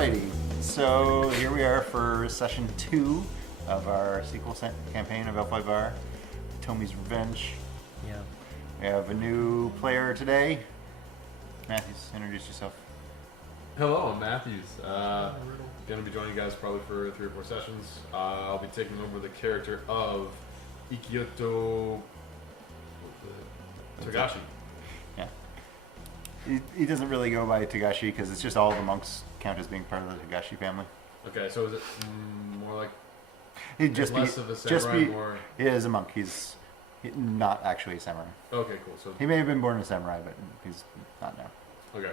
Alrighty, so here we are for session 2 of our sequel campaign of L5R, Tommy's Revenge. Yeah. We have a new player today. Matthews, introduce yourself. Hello, I'm Matthews. Gonna be joining you guys probably for 3 or 4 sessions. I'll be taking over the character of Ikioto Togashi. Yeah. He doesn't really go by Togashi because it's just all the monks count as being part of the Togashi family. Okay, so is it more like He'd just less be, of a samurai, more... He is a monk. He's not actually a samurai. Okay, cool. So He may have been born a samurai, but he's not now. okay.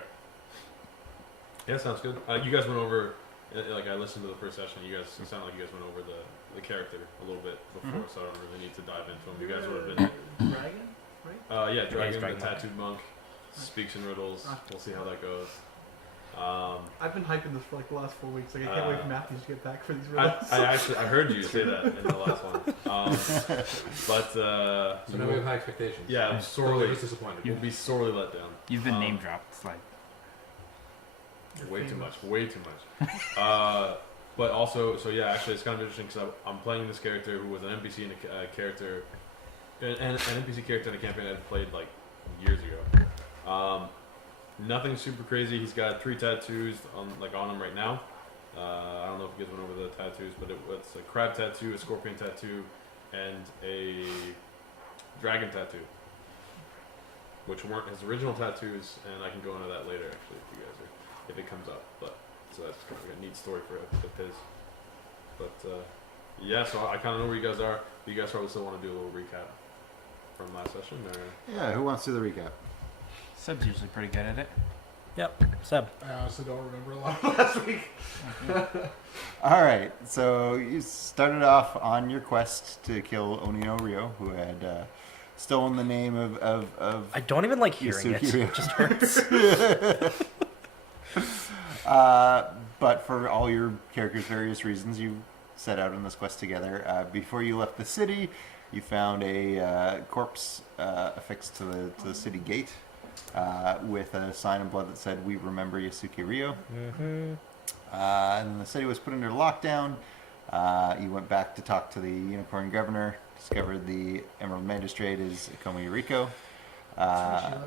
Yeah, sounds good. You guys went over, like I listened to the first session. You guys it sounded like you guys went over the character a little bit before, so I don't really need to dive into him. You guys would have been Dragon, right? yeah, Dragon, Dragon the monk. tattooed monk, speaks in riddles. We'll see how that goes. I've been hyping this for like the last 4 weeks. Like I can't wait for Matthews to get back for these riddles. I heard you say that in the last one. But So now we have high expectations. yeah, I'm sorely disappointed. You'll be sorely let down. You've been name dropped. It's like Way too much. But also, so yeah, actually, it's kind of interesting because I'm playing this character who was an NPC in a character, and an NPC character in a campaign I'd played like years ago. Nothing super crazy. He's got 3 tattoos on him right now. I don't know if you guys went over the tattoos, but it's a crab tattoo, a scorpion tattoo, and a dragon tattoo, which weren't his original tattoos. And I can go into that later, actually, if you guys are. If it comes up, but so that's kind of a neat story for his. But yeah, so I kind of know where you guys are. Do you guys probably still want to do a little recap from last session, or? Yeah, who wants to do the recap? Seb's usually pretty good at it. Yep. Seb. I honestly don't remember a lot of last week. Alright, so you started off on your quest to kill Onino Ryo, who had stolen the name of I don't even like hearing it. Yasuki. It just hurts. But for all your characters' various reasons, you set out on this quest together. Before you left the city, you found a corpse affixed to the city gate with a sign in blood that said, "We remember Yasuki Ryo." Mm-hmm. And the city was put under lockdown. You went back to talk to the Unicorn Governor, discovered the Emerald Magistrate is Komi Yuriko. Yeah,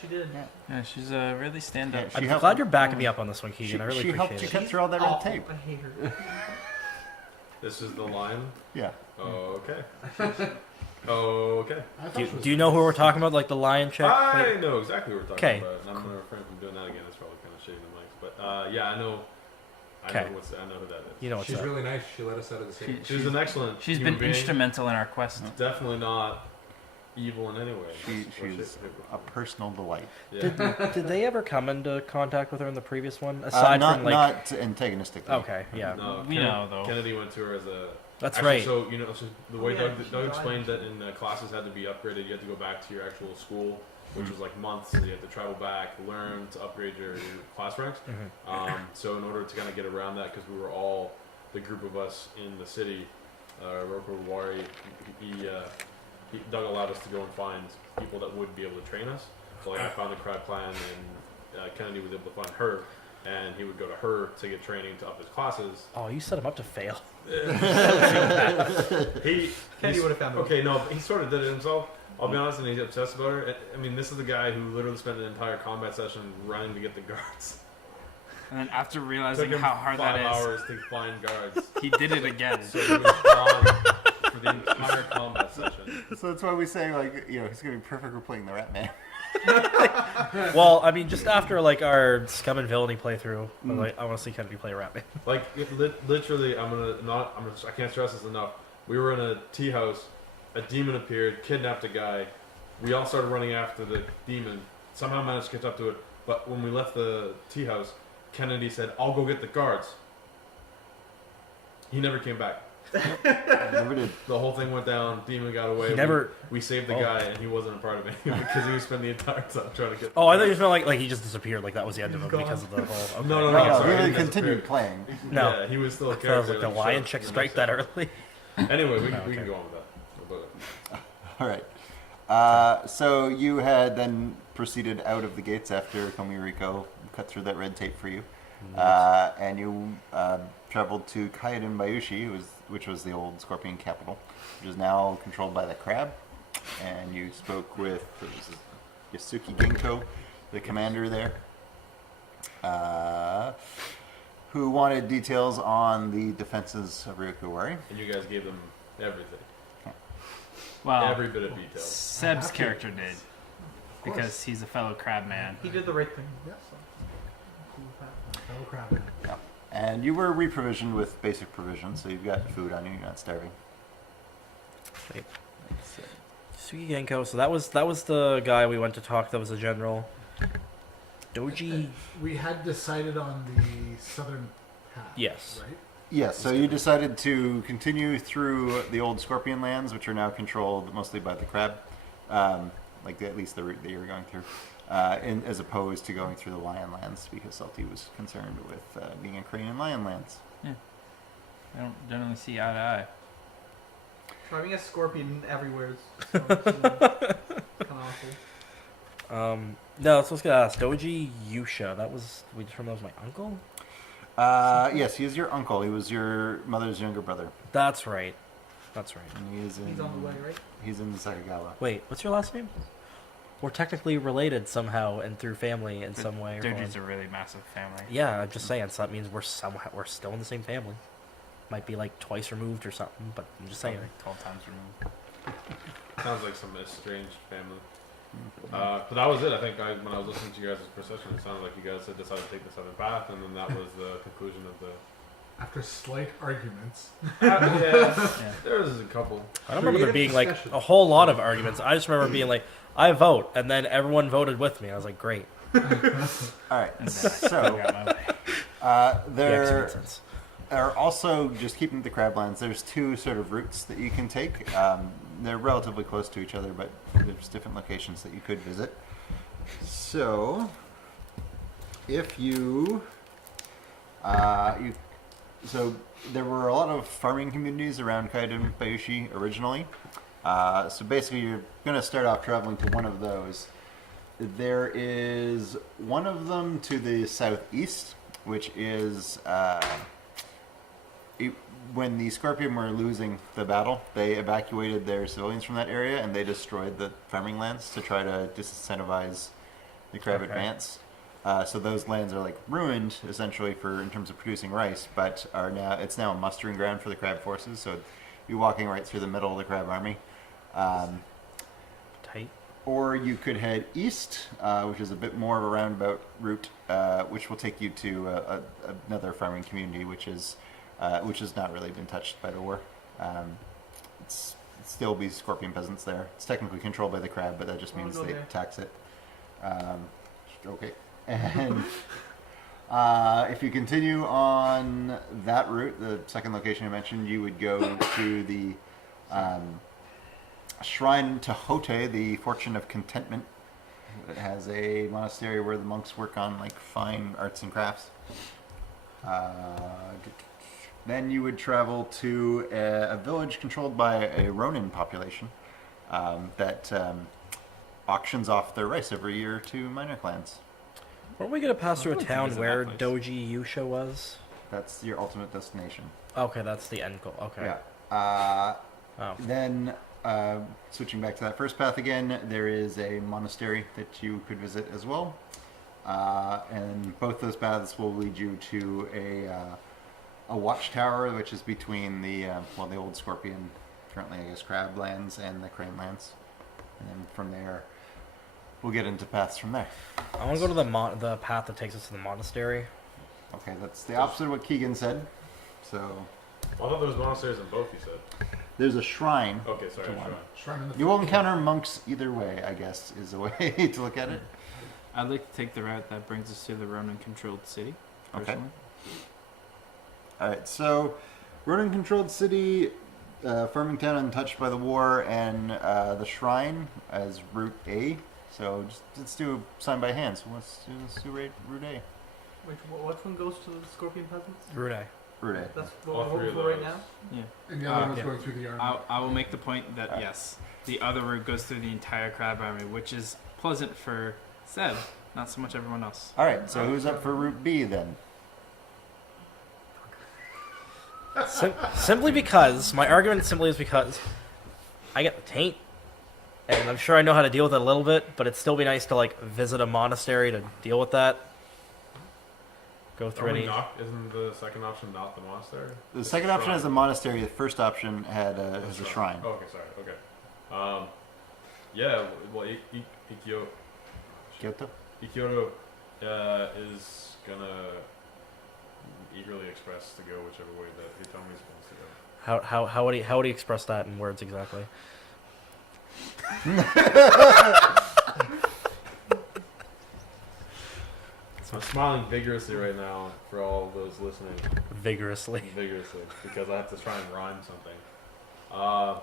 she did. Yeah, she's a really stand-up. Yeah, I'm helped- glad you're backing me up on this one, Keegan. I really she helped appreciate you it. cut through all that red tape. I hate her. This is the line. Yeah. Oh, okay. Oh, okay. Do you know who we're talking about? Like the lion check? I know exactly what we're talking Okay. about. And I'm going to refrain from doing that again. It's probably kind of shitting the mics. But yeah, I know. I Okay. know who that is. You know what's She's up. really nice. She let us out of the city. She's an excellent. She's human been being. instrumental in our quest. Definitely not evil in any way. She's a personal delight. Yeah. Did they ever come into contact with her in the previous one? Aside Not from like. not antagonistically. Okay, yeah. No, We know, though. Kennedy went to her as a. That's actually, right. So so the way Yeah, Doug she died. explained that in classes had to be upgraded, you had to go back to your actual school, which was like months. So you had to travel back, learn to upgrade your class ranks. So in order to kind of get around that, because we were all the group of us in the city, Roko Wari, Doug allowed us to go and find people that would be able to train us. So like I found the crab clan, and Kennedy was able to find her, and he would go to her to get training to up his classes. Oh, you set him up to fail. Kennedy would have found her. Okay, no, he sort of did it himself. I'll be honest, and he's obsessed about her. I mean, this is the guy who literally spent an entire combat session running to get the guards. And then after Took realizing him how hard 5 that is, hours to find guards. he did it again. So he was gone for the entire combat session. So that's why we say, like, he's going to be perfect for playing the Rat Man. Well, I mean, just after like our scum and villainy playthrough, I want to see Kennedy play Ratman. Like literally, I can't stress this enough. We were in a tea house. A demon appeared, kidnapped a guy. We all started running after the demon. Somehow managed to catch up to it. But when we left the tea house, Kennedy said, "I'll go get the guards." He never came back. Never did. The whole thing went down. Demon got away. He never. We saved the guy, and he wasn't a part of it because he was spending the entire time trying to get. Oh, I thought you meant like he just disappeared. Like that was the end of him because of the whole. Okay. No, No, sorry, he he continued disappeared. playing. No. Yeah, he was still a I thought it character. was like the that lion showed check in the strike next that episode. early. Anyway, we Okay. can go on with that. All right. So you had then proceeded out of the gates after Komi Yuriko cut through that red tape for you. And you traveled to Kaiden Bayushi, which was the old Scorpion capital, which is now controlled by the crab. And you spoke with Yasuki Genko, the commander there, who wanted details on the defenses of Ryukuwari. And you guys gave them everything. Well, Every bit of detail. Seb's character did course. because he's a fellow crab man. He did the right thing. Yes. Cool with that. Fellow crab. Yeah. And you were reprovisioned with basic provisions, so you've got food on you, you're not starving. Wait. Sugi Genko. So that was the guy we went to talk. That was the general. Doji. We had decided on the southern path. Yes. Right. Yes, so you decided to continue through the old Scorpion lands, which are now controlled mostly by the crab, at least the route that you were going through, as opposed to going through the lion lands, because Salty was concerned with being a crane in lion lands. I don't generally see eye to eye. Driving a scorpion everywhere is kind of awful. No, so I was gonna ask Doji Yusha. That was we determined that was my uncle. Yes, he is your uncle. He was your mother's younger brother. That's right. That's right. And he is in, He's on the way, right? He's in Sakagawa. Wait, what's your last name? We're technically related somehow and through family in some way. Or Doji's form. a really massive family. Yeah, I'm just saying. So that means we're still in the same family. Might be like twice removed or something, but I'm just saying. Like 12 times removed. Sounds like some estranged family. But that was it. I think when I was listening to you guys' procession, it sounded like you guys had decided to take the southern path, and then that was the conclusion of the. After slight arguments. Yeah, there was a couple. I don't remember there Creative being like discussion. a whole lot of arguments. I just remember being like, I vote, and then everyone voted with me. I was like, great. All right, And then I so got my way. Yeah, 'cause it there made sense. are also, just keeping the crablands, there's two sort of routes that you can take. They're relatively close to each other, but there's different locations that you could visit. So, if so there were a lot of farming communities around Kaiden Bayushi originally. So basically, you're going to start off traveling to one of those. There is one of them to the southeast, which is when the Scorpion were losing the battle, they evacuated their civilians from that area and they destroyed the farming lands to try to disincentivize the crab advance. So those lands are like ruined essentially in terms of producing rice, but it's now a mustering ground for the crab forces. So you're walking right through the middle of the crab army. Tight. Or you could head east, which is a bit more of a roundabout route, which will take you to another farming community, which has not really been touched by the war. It's still be Scorpion peasants there. It's technically controlled by the crab, but that just means go they there. tax it. Okay. And if you continue on that route, the second location I mentioned, you would go to the shrine to Hote, the Fortune of Contentment. It has a monastery where the monks work on like fine arts and crafts. Then you would travel to a village controlled by a Ronin population that auctions off their rice every year to minor clans. Weren't we gonna pass through a I don't think town it's a where bad place. Doji Yusha was? That's your ultimate destination. Okay, that's the end goal. Okay. Yeah. Oh. Then, switching back to that first path again, there is a monastery that you could visit as well. And both those paths will lead you to a watchtower, which is between the old Scorpion, currently I guess crab lands, and the crane lands. And then from there, we'll get into paths from there. I want to go to the path that takes us to the monastery. Okay, that's the opposite of what Keegan said. So I thought there was monasteries in both. You said. there's a shrine. Okay, sorry. To one. Sure. Shrine in the You will encounter monks either way, I guess, is a way to look at it. I'd like to take the route that brings us to the Ronin-controlled city. Okay. Personally. All right, so Ronin-controlled city, farming town untouched by the war, and the shrine as Route A. So let's do sign by hand. So let's do Route A. Which one goes to the Scorpion peasants? Rude. Route A. That's All what we're three of for right those. now. Yeah. And the other one's yeah. going through the army. I will make the point that yes, the other route goes through the entire crab army, which is pleasant for Seb, not so much everyone else. All right, so who's up for Route B then? Simply because my argument simply is because I get the taint, and I'm sure I know how to deal with it a little bit. But it'd still be nice to like visit a monastery to deal with that. Go through any. Isn't the second option not the monastery? The second option is a monastery. The first option is a shrine. Oh, okay, sorry. Okay. Yeah. Well, Kyoto. Ikyoto is gonna eagerly express to go whichever way that Hitomi's wants to go. How would he express that in words exactly? I'm smiling vigorously right now for all those listening. Vigorously. Vigorously, because I have to try and rhyme something.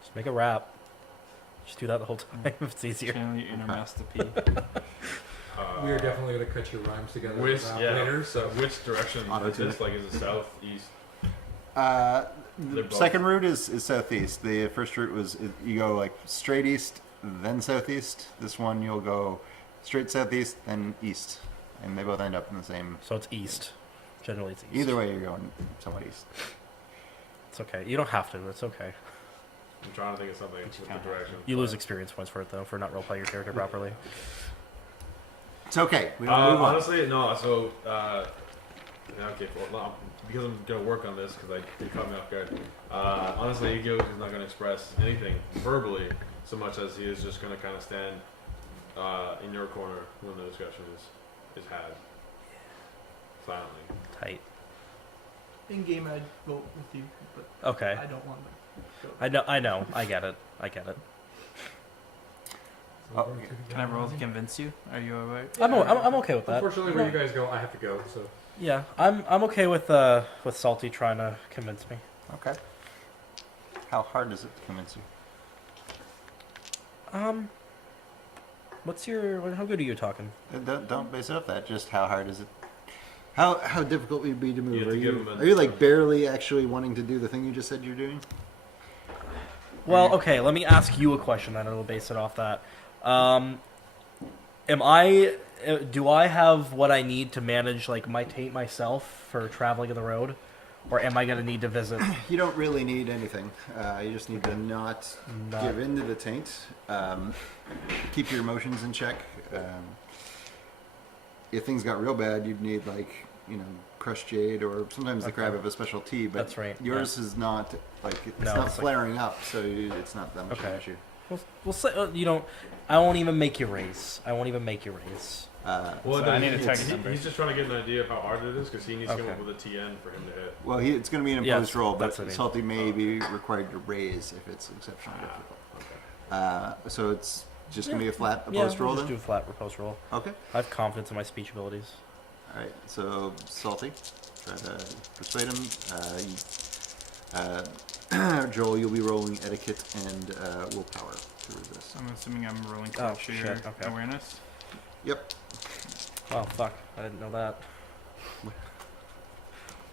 Just make a rap. Just do that the whole time if it's easier. Channel your inner Master P. We are definitely going to cut your rhymes together Which, later. So which direction is this? Like, is it south, east? The They're both- second route is southeast. The first route was you go like straight east, then southeast. This one you'll go straight southeast, then east, and they both end up in the same. So it's east. Generally, it's east. Either way, you're going somewhat east. It's okay. You don't have to. It's okay. I'm trying to think of something with the direction. You lose experience points for it though, for not roleplaying your character properly. It's okay. We don't move on. Honestly, no. So, okay, well, because I'm gonna work on this because you caught me off guard. Honestly, Ego is not gonna express anything verbally so much as he is just gonna kind of stand in your corner when the discussion is had, silently. Tight. In game, I'd vote with you, but Okay. I don't want to. I know. I get it. Oh, Can I roll to convince you? Are you alright? I'm okay with that. unfortunately, where you guys go, I have to go. So Yeah, I'm okay with Salty trying to convince me. okay. How hard is it to convince you? How good are you talking? Don't base it off that. Just how hard is it? How difficult would it be to move? have to give him Are you like barely actually wanting to do the thing you just said you're doing? Well, okay, let me ask you a question then, and we'll base it off that. Do I have what I need to manage like my taint myself for traveling on the road, or am I gonna need to visit? You don't really need anything. You just need to not Not- give in to the taint. Keep your emotions in check. If things got real bad, you'd need crushed jade, or sometimes the crab have a special tea. But That's right, yours is not it's No, not it's like- flaring up, so it's not that much of an Okay. issue. We'll say I won't even make you raise. Well, So then I need a he's- target number. He's just trying to get an idea of how hard it is because he needs to come Okay. up with a TN for him to hit. Well, it's going to be an imposed Yes, roll, but that's what I mean. Salty may be required to raise if it's exceptionally difficult. So it's just going to be a flat opposed roll just then? do a flat opposed roll. Okay. I have confidence in my speech abilities. All right. So Salty, try to persuade him. Joel, you'll be rolling etiquette and willpower to resist. I'm assuming I'm rolling Oh, for sheer shit, okay. awareness. Yep. Oh fuck! I didn't know that.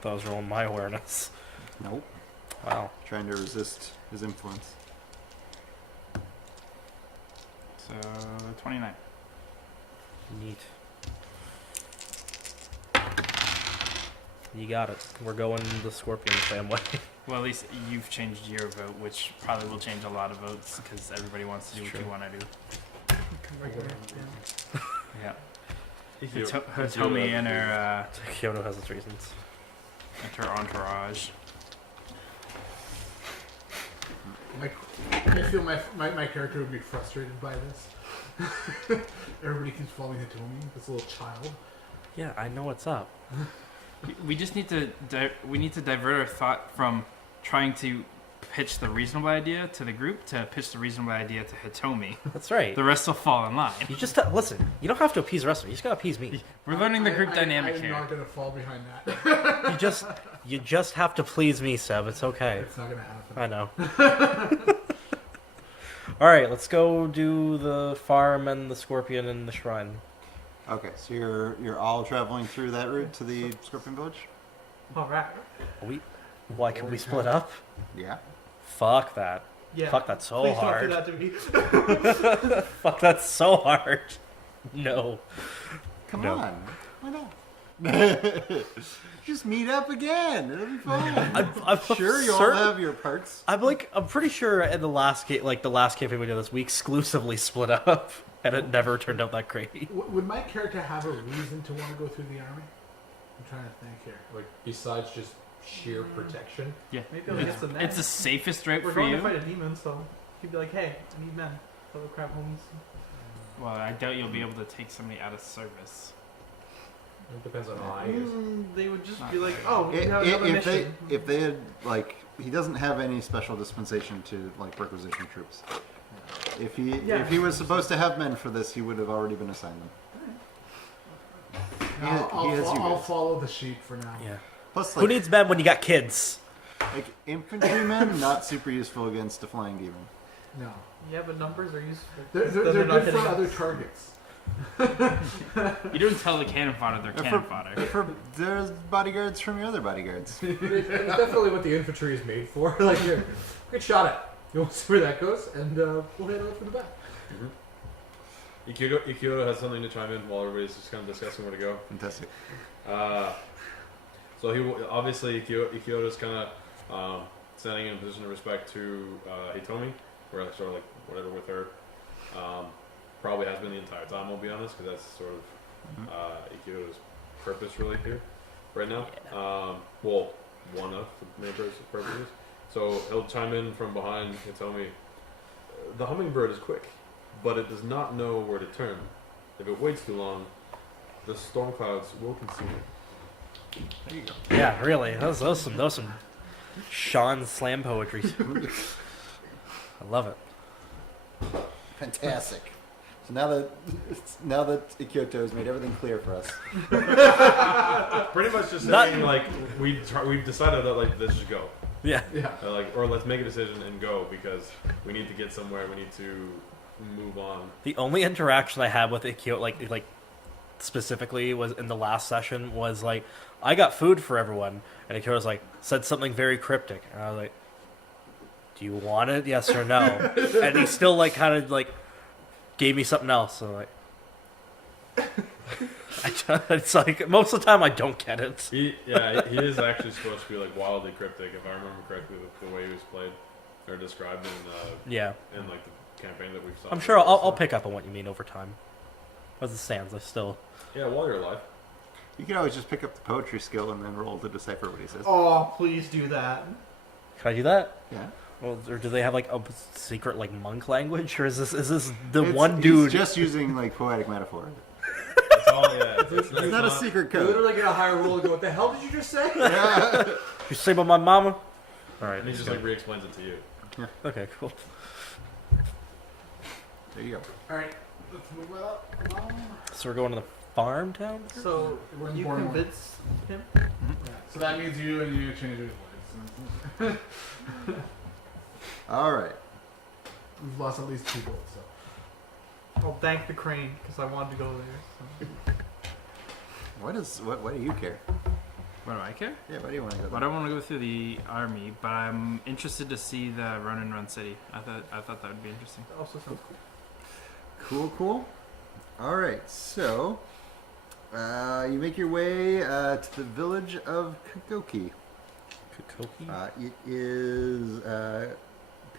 Thought I was rolling my awareness. Nope. Wow. Trying to resist his influence. So 29. Neat. You got it. We're going the Scorpion family. Well, at least you've changed your vote, which probably will change a lot of votes because everybody wants to do what True. you want to do. Come right here. Yeah. Ikyo- Hitomi and her Kyoto has its reasons. entourage. I feel my character would be frustrated by this. Everybody keeps falling into me. This little child. Yeah, I know what's up. We just need to divert our thought from trying to pitch the reasonable idea to the group to pitch the reasonable idea to Hitomi. That's right. The rest will fall in line. You just listen. You don't have to appease the rest of me. You just gotta appease me. We're learning the group dynamic I'm here. not gonna fall behind that. You just have to please me, Seb. It's okay. It's not gonna happen. I know. All right, let's go do the farm and the Scorpion and the shrine. Okay, so you're all traveling through that route to the Scorpion Village? All right. Why can we split up? Yeah. Fuck that. Yeah. Fuck that so Please hard. don't do that to me. Fuck that so hard. No. Come No. on. Why not? Just meet up again. It'll be fun. I'm Sure, you all certain- have your parts. I'm pretty sure in the last campaign we did this, we exclusively split up, and it never turned out that great. Would my character have a reason to want to go through the army? I'm trying to think here. Like besides just sheer protection. Yeah. Maybe I'll get some men. It's the safest route We're for going you. to fight a demon, so he'd be like, "Hey, I need men." Fellow crab homies. Well, I doubt you'll be able to take somebody out of service. It depends on how high he is. They would just Not be like, very "Oh, we have another If they mission." if they had like he doesn't have any special dispensation to like requisition troops. If he was supposed to have men for this, he would have already been assigned them. He has you I'll guys. follow the sheep for now. Yeah. Plus, Who like, needs men when you got kids? like infantrymen, not super useful against a flying demon. No. Yeah, but numbers are useful. They're Then not good for hitting other us. targets. You don't tell the cannon fodder they're cannon fodder. There's bodyguards from your other bodyguards. It's definitely what the infantry is made for. Like, here, get shot at. You want to see where that goes, and we'll handle it from the back. Ikyoto has something to chime in while everybody's just kind of discussing where to go. Fantastic. So obviously Ikyoto's kind of standing in a position of respect to Hitomi, where sort of like whatever with her. Probably has been the entire time, I'll be honest, because that's sort of Ikyoto's purpose really here, right now. Well, one of the main purposes. So he'll chime in from behind Hitomi. The hummingbird is quick, but it does not know where to turn. If it waits too long, the storm clouds will consume it. There you go. Yeah, really. That was some Sean slam poetry. I love it. Fantastic. So now that Ikyoto has made everything clear for us. Pretty much just Not- saying like we've decided that like let's just go. Yeah. Yeah. Or let's make a decision and go because we need to get somewhere. We need to move on. The only interaction I had with Ikyo, like specifically, was in the last session. Was like, I got food for everyone, and Ikyoto's like said something very cryptic, and I was like, "Do you want it? Yes or no?" And he still like kind of like gave me something else. So like, it's like most of the time I don't get it. He is actually supposed to be like wildly cryptic if I remember correctly the way he was played or described Yeah, in like the campaign that we've. I'm sure I'll pick up on what you mean over time. As it stands, I still. Yeah, while you're alive. You can always just pick up the poetry skill and then roll to decipher what he says. Oh, please do that. Can I do that? Yeah. Well, or do they have like a secret like monk language, or is this the It's- one he's dude? just using like poetic metaphor. It's all yeah. It's not a secret You code. literally get a higher roll and go, what the hell did you just say? You say about my mama? All right. And he just like re-explains it to you. Okay, cool. There you go. Alright, let's move along. So we're going to the farm town. So We're in you Bournemouth. convince him? Yeah. So that means you and you change your voice. All right. We've lost at least 2 goals, so. I'll thank the crane because I wanted to go there. So. Why do you care? What do I care? Yeah, why do you want to go Well, I there? don't want to go through the army, but I'm interested to see the Run and Run City. I thought that would be interesting. That also sounds cool. Cool. All right. So you make your way to the village of Kokoki. Kokoki? It is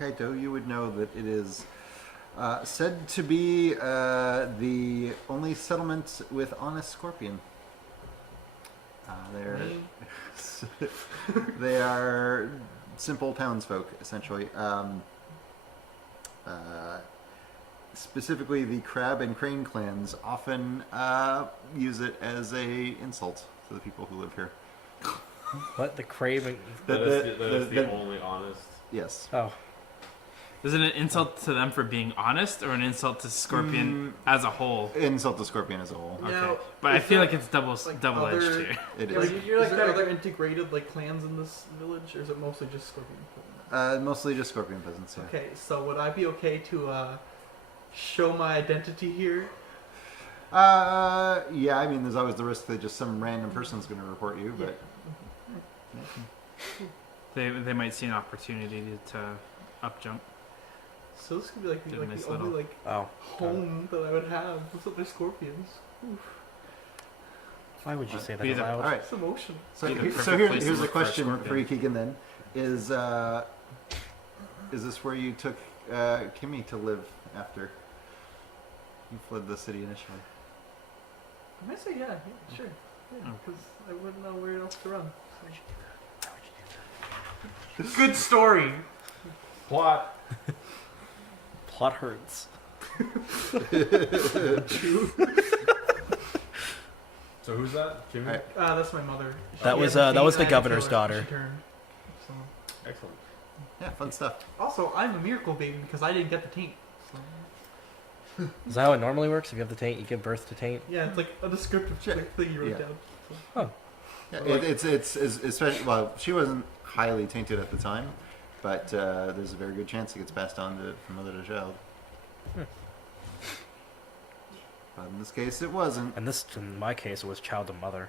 Kaito. You would know that it is said to be the only settlement with honest scorpion. They're they are simple townsfolk, essentially. Specifically, the crab and crane clans often use it as a insult to the people who live here. What the craving? That is the only honest. Yes. Oh, Is it an insult to them for being honest, or an insult to Scorpion as a whole? Insult to scorpion as a whole. Okay, Now, but I is feel there, like it's double like, edged other- here. It Yeah, is. you're like Is there the other other integrated like clans in this village, or is it mostly just scorpion? Mostly just scorpion peasants. Yeah. Okay, so would I be okay to show my identity here? Yeah. I mean, there's always the risk that just some random person's going to report you, but They might see an opportunity to up jump. So this could be like Did a the nice only little- like oh. home that I would have with other scorpions. Oof. Why would you say that Be out the- loud? All right. It's emotional. So, Be the here- perfect so here, place to here's a look for a question for you, scorpion. Keegan. Then is this where you took Kimmy to live after you fled the city initially? I might say yeah, sure. Yeah, because I wouldn't know where else to run. Good story. Plot. Plot hurts. So who's that? Kimmy? Alright. That's my mother. That She was, had that was the taint, I had to governor's kill her. daughter. She turned. So. Excellent. Yeah, fun stuff. Also, I'm a miracle baby because I didn't get the taint. So. Is that how it normally works? If you have the taint, you give birth to taint? Yeah, it's like a descriptive Sure. thing you wrote Yeah. down. Yeah, it's especially well, she wasn't highly tainted at the time, but there's a very good chance it gets passed on from mother to child. But in this case, it wasn't. And this, in my case, it was child to mother.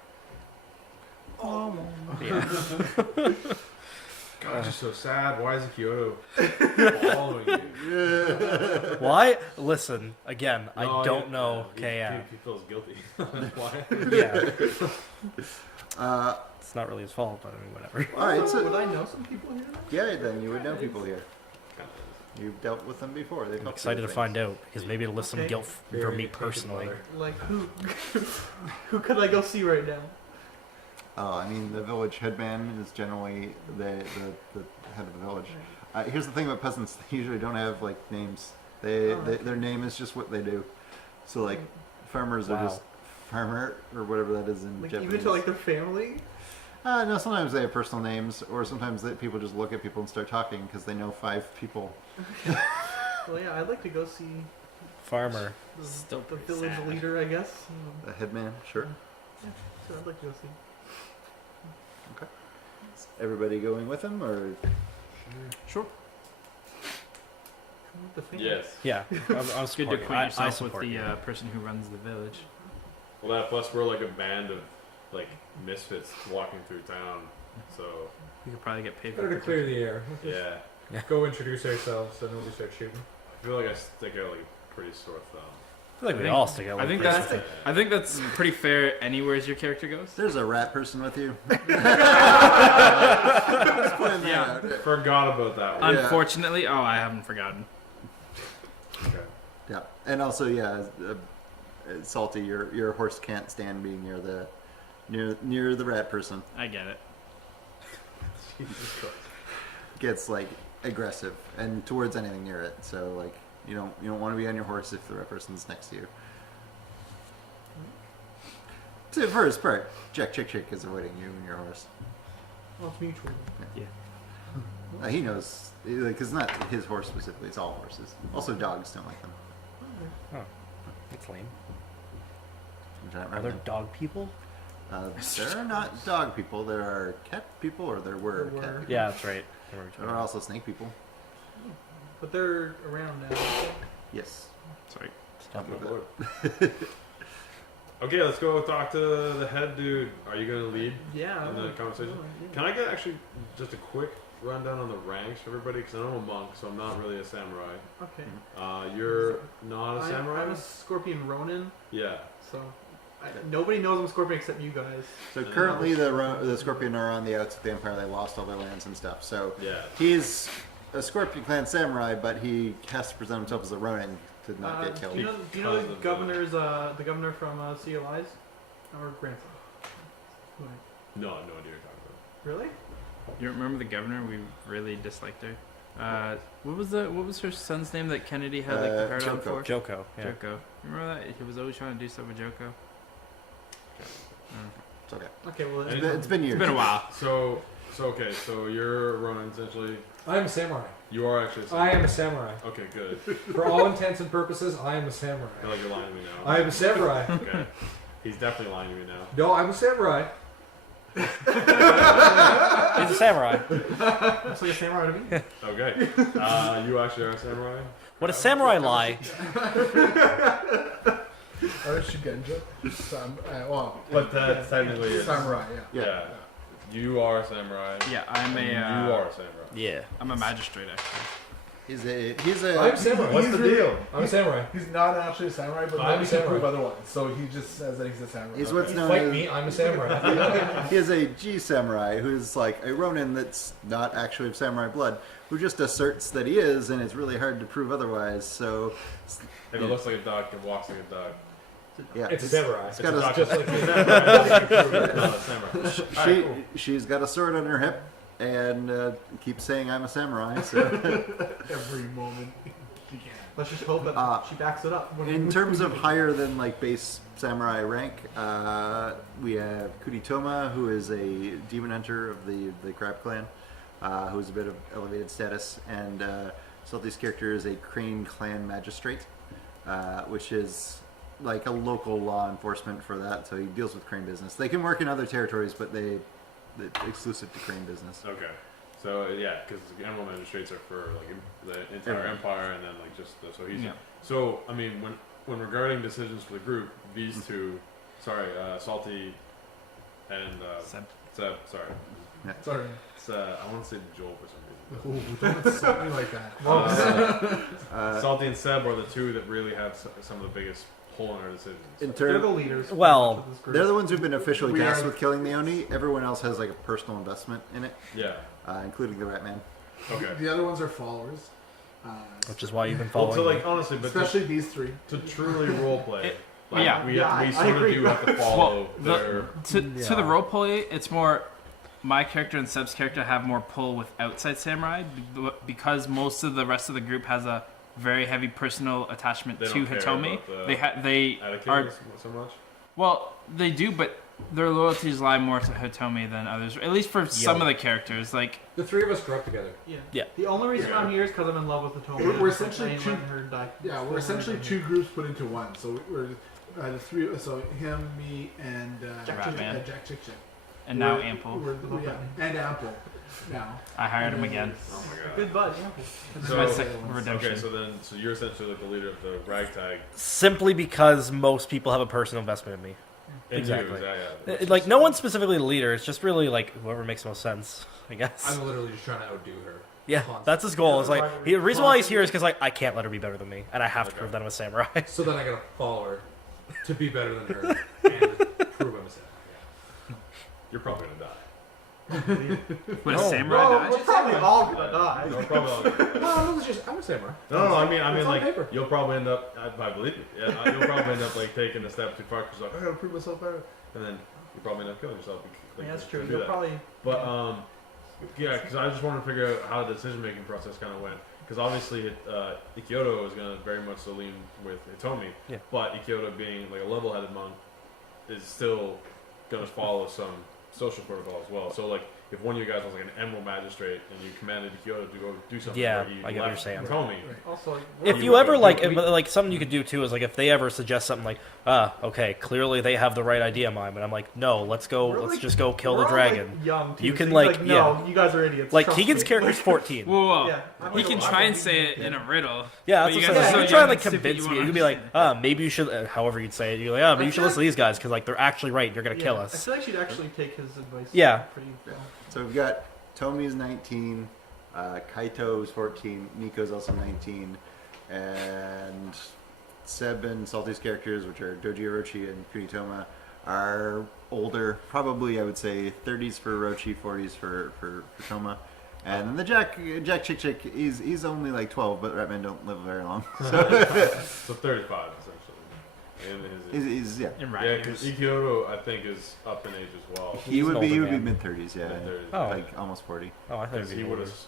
Oh. Yeah. God, you're so sad. Why is it Kyoto following you? Why? Listen, again, I No, don't yeah, know. He, Okay, yeah. he feels guilty. That's why. Yeah. Uh, It's not really his fault, but I mean, whatever. all right, Would so I know some people here? yeah, then you would know people here. Kinda is. You've dealt with them before. They've I'm helped excited you to with find out because maybe it'll lift some Okay. guilt for Very me tainted personally. mother. Like who? Who could I go see right now? Oh, I mean, the village headman is generally the head of the village. Here's the thing about peasants: they usually don't have like names. Their name is just what they do. So like farmers are Wow. just farmer or whatever that is in Like Japanese. even to like their family? No, sometimes they have personal names, or sometimes people just look at people and start talking because they know 5 people. Well, yeah, I'd like to go see Farmer. Still the pretty village sad. leader, I guess. The headman, sure. So I'd like to go see. Everybody going with him, or Sure. Come with the family. Yes. Yeah, I'm It's good to supporting. acquaint I yourself with support the you. person who runs the village. Well, that plus we're like a band of like misfits walking through town. So We could probably get paid for Better to it. clear the air. Let's yeah, just go introduce ourselves so nobody starts shooting. I feel like I stick out like a pretty sore thumb. I feel like I we think- all stick out. I like think this. that's I think that's pretty fair anywhere your character goes. there's a rat person with you. Yeah. Forgot about that one. Yeah. Unfortunately, oh, I haven't forgotten. Okay. Yeah, and also Salty, your horse can't stand being near the rat person. I get it. Jesus Christ. Gets like aggressive and towards anything near it. So like you don't want to be on your horse if the rat person's next to you. So for his part, Jack Chick Chick is avoiding you and your horse. Well, it's mutual. He knows, like, 'cause it's not his horse specifically; it's all horses. Also, dogs don't like them. That's lame. Which I don't Are there recommend. dog people? There are not dog people. There are cat people, or there were There cat were. people. Yeah, that's right. There are also snake people. But they're around now. Yes. Sorry. Stop Oh, it. Lord. Okay, let's go talk to the head dude. Are you going to lead Yeah. in the conversation? Can I get actually just a quick rundown on the ranks for everybody? Because I'm a monk, so I'm not really a samurai. Okay. You're not a samurai? I'm a Scorpion Ronin, Yeah. so nobody knows I'm a Scorpion except you guys. So currently, the Scorpion are on the outs of the Empire. They lost all their lands and stuff. So Yeah. he's a Scorpion clan samurai, but he has to present himself as a Ronin to not get killed. Do you know Because the of governor's the governor from CLIs? Our grandson. Who I- No idea what you're talking Really? You remember the governor? We really disliked her. What was her son's name that Kennedy had like the hard on Joko. for? Joko. Yeah. Joko. Remember that? He was always trying to do stuff with Joko. It's okay. Okay, well, It's It's been years. It's been a while. about. Okay, so you're a Ronin essentially. I am a samurai. You are actually a I samurai. am a samurai. Okay, good. For all intents and purposes, I am a I samurai. feel like you're lying to me now. I am a samurai. Okay. He's definitely lying to me now. No, I'm a samurai. He's a samurai. Looks like a samurai to me. Okay. You actually are a samurai? Would a samurai lie? Or Shugenja. Well, But that technically is. samurai, yeah. Yeah. You are a samurai. Yeah, I'm and a. you are a samurai. Yeah. I'm a magistrate actually. He's I'm samurai. What's the deal? I'm a samurai. He's not actually a samurai, but I'm then a he can samurai. prove otherwise. So he just says that he's a samurai. He's what's known Fight as me, I'm a samurai. he is a G samurai who's like a Ronin that's not actually of samurai blood, who just asserts that he is, and it's really hard to prove otherwise. So, If it looks like a duck and walks like a duck, yeah, It's a samurai. It's got it's a, not just just like like not a samurai. she's got a sword on her hip and keeps saying I'm a samurai. So, Every moment he can. Let's just hope that she backs it up. in terms of higher than like base samurai rank, we have Kuritoma, who is a demon hunter of the Crab Clan, who's a bit of elevated status, and Salty's character is a Crane Clan magistrate, which is like a local law enforcement for that. So he deals with Crane business. They can work in other territories, but they're exclusive to Crane business. Okay. So yeah, because animal magistrates are for like the entire empire, and then like just so he's. Yeah. So I mean, when regarding decisions for the group, these two, Salty and Seb. Seb, sorry, Sorry. it's, I want to say Joel for some reason. Ooh, don't insult me like that. Salty and Seb are the two that really have some of the biggest pull in our decisions. In They're the terms, leaders. Well, of this group. they're the ones who've been officially We tasked are- with killing the Oni. Everyone else has like a personal investment in it, Yeah. including the Ratman. Okay. The other ones are followers. Which is why you've been Well, following. so me. like honestly, but Especially these three. to truly roleplay, It- like, yeah. we Yeah, I sort of agree. do have to follow Well, their. To the roleplay, it's more my character and Seb's character have more pull with outside samurai because most of the rest of the group has a very heavy personal attachment They to don't care Hitomi. about the They Etiquette are so much. well, they do, but their loyalties lie more to Hitomi than others. At least for some of the characters, like The three of us grew up together. Yeah. Yeah. The only reason I'm here is because I'm in love with the Tomy. We're essentially I ain't two- letting her die. Yeah, we're essentially two groups put into one. So we're the three. So him, me, and Jack Ratman. Jack Chick Chick. and now We're- Ample. Yeah, and Ample. Now. I hired him again. Oh my god. Good bud. This is So- my second redemption. Okay, so you're essentially like the leader of the ragtag. Simply because most people have a personal investment in me. And Exactly. You, yeah. Like, no one's specifically the leader. It's just really like whoever makes most sense, I guess. I'm literally just trying to outdo her. Yeah, Constantly. that's his goal. It's like the reason why he's here is because like I can't let her be better than me, and I have to Okay. prove that I'm a samurai. So then I gotta follow her to be better than her and prove I'm a samurai. You're probably gonna die. Would a No. samurai No, die? we're probably all gonna die. No, probably. No, I'm a samurai. No, I mean, It's on like, paper. you'll probably end up. I believe you. Yeah, you'll probably end up like taking a step too far because like I gotta prove myself better, and then you probably end up killing yourself. Yeah, that's to true. do You'll that. probably. But yeah, because I just wanted to figure out how the decision making process kind of went. Because obviously, Ikyoto is going to very much so lean with Hitomi. Yeah. But Ikyoto being like a level-headed monk is still going to follow some social protocol as well. So like, if one of you guys was like an emerald magistrate and you commanded Ikyoto to go do something, Yeah, where he I get what you're left saying. Hitomi, Also, like, If You you would- ever like, we- like something you could do too is like if they ever suggest something like, okay, clearly they have the right idea in mind, but I'm like, no, let's go, we're, let's like- just go kill we're the all, dragon. Like, young too, You so can, he's like, no, you guys are idiots. Like trust Keegan's me. character's 14. Whoa, whoa. Yeah, I'm He like, can I'm try like, and say it in a riddle. Yeah, But that's you what guys I'm are saying. so You try and young like and stupid, convince you me. You won't can be like, understand. maybe you should, however you'd say it. You're like, maybe you should listen to these guys because like they're actually right. You're gonna yeah, kill I us. feel like she'd actually take his advice. Yeah. Pretty well. So we've got Tomi's 19, Kaito's 14, Nico's also 19, and Seb and Salty's characters, which are Doji Orochi and Kunitoma, are older. Probably, I would say 30s for Orochi, 40s for Toma. And then the Jack Chick Chick, he's only like 12, but Ratman don't live very long. so 35 essentially. And He's yeah. In yeah, because Ikyoto I think is up in age as well. He He's would an be older man. mid 30s, yeah. Mid-thirties. Oh. Like almost 40. Oh, I thought Because it'd he be would older. have,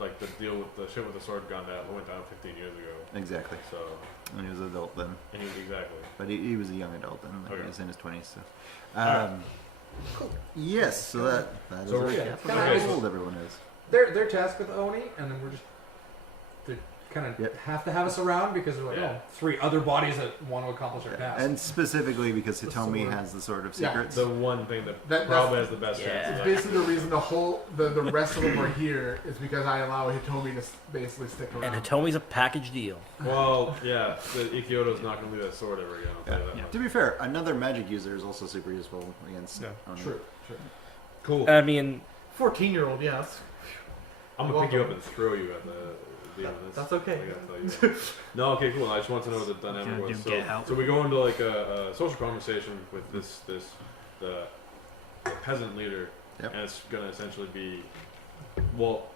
like, the deal with the shit with the sword gun that went down 15 years ago. Exactly. So, When he was an adult then. and he, exactly. But he was a young adult then. Like Okay. He was in his 20s. So. Alright. Yes, so that is So a we're- recap of okay, how so- old everyone is. They're tasked with Oni, and then they kind of Yep. have to have us around because we're like, Yeah. oh, three other bodies that want to accomplish our task. And specifically because Hitomi sword. has the Sword of Yeah. Secrets. The one thing that That's- probably has the best Yeah. chance It's of basically the reason the rest of them are here is because I allow Hitomi to basically stick around. And Hitomi's a package deal. Well, yeah, the Ikyoto's not going to leave that sword ever again. I'll tell you that Yeah. much. To be fair, another magic user is also super useful against Yeah. Oni. True. cool. I mean, 14-year-old, yes. I'm going to pick you up and throw you at the deal with this. That's okay. I gotta tell you that. No, okay, cool. I just want to know what the dynamic Gonna was. do get help. So we go into like a social conversation with the peasant leader, Yep. and it's gonna essentially be, well,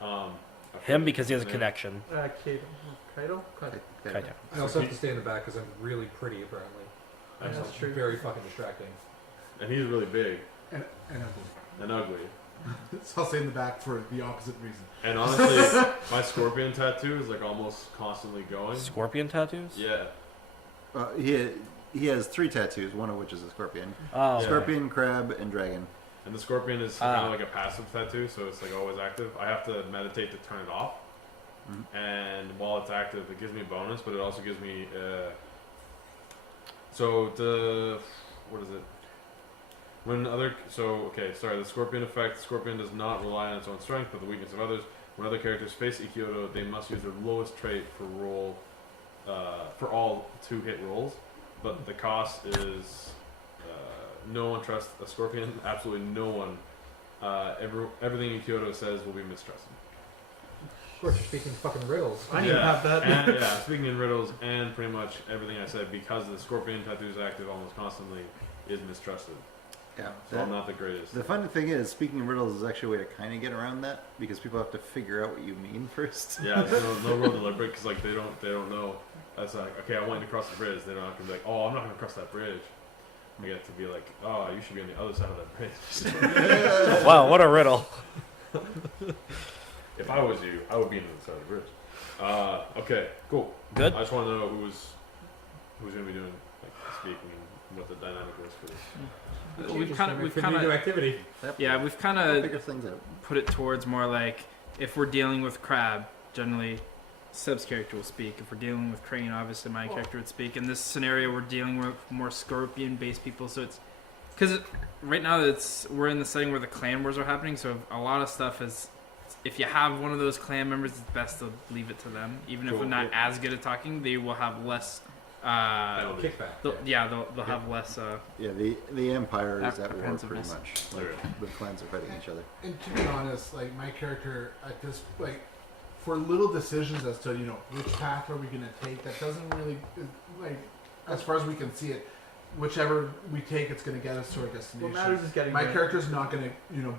I Him forget because he has a his name. connection. Kaido? Okay. I also have to stay in the back because I'm really pretty, apparently. Yeah, I'm that's true. very fucking distracting. and he's really big And ugly. and ugly. So I'll stay in the back for the opposite reason. And honestly, my scorpion tattoo is like almost constantly going. Scorpion tattoos? Yeah. He has 3 tattoos, one of which is a scorpion. Oh. Yeah. Scorpion, crab, and dragon. And the scorpion is kind of like a passive tattoo, so it's like always active. I have to meditate to turn it off. Mhm. And while it's active, it gives me a bonus, but it also gives me. What is it? The scorpion effect. The scorpion does not rely on its own strength, but the weakness of others. When other characters face Ikyoto, they must use their lowest trait for all 2 hit rolls. But the cost is no one trusts a scorpion. Absolutely no one. Everything Ikyoto says will be mistrusted. Of course, you're speaking fucking riddles. I need to have that. And, yeah, speaking in riddles, and pretty much everything I said, because the scorpion tattoo is active almost constantly, is mistrusted. Yeah. So I'm not the greatest. The funny thing is, speaking in riddles is actually a way to kind of get around that because people have to figure out what you mean first. Yeah, there's no real deliberate because like they don't know. That's like, okay, I want you to cross the bridge. They're not gonna be like, oh, I'm not gonna cross that bridge. I get to be like, oh, you should be on the other side of that bridge. Wow, what a riddle. If I was you, I would be on the other side of the bridge. Okay, cool. Good. I just want to know who's gonna be doing like speaking and what the dynamic was for this. We've kind For new of, activity. yeah, we've kind We'll of figure things out. put it towards more like if we're dealing with Crab, generally Seb's character will speak. If we're dealing with Crane, obviously my character would speak. In this scenario, we're dealing with more Scorpion-based people, so it's because right now we're in the setting where the clan wars are happening. So a lot of stuff is, if you have one of those clan members, it's best to leave it to them. Even if Cool. they're not as good at talking, they will have less. Penalty. Kickback. They'll have less. Yeah, the Empire is at war pretty Apprehensiveness. much. Like, the clans are fighting each other. And to be honest, like my character at this, like for little decisions as to which path are we gonna take, that doesn't really like as far as we can see it. Whichever we take, it's gonna get us to our What destination. matters is getting My there. character's not gonna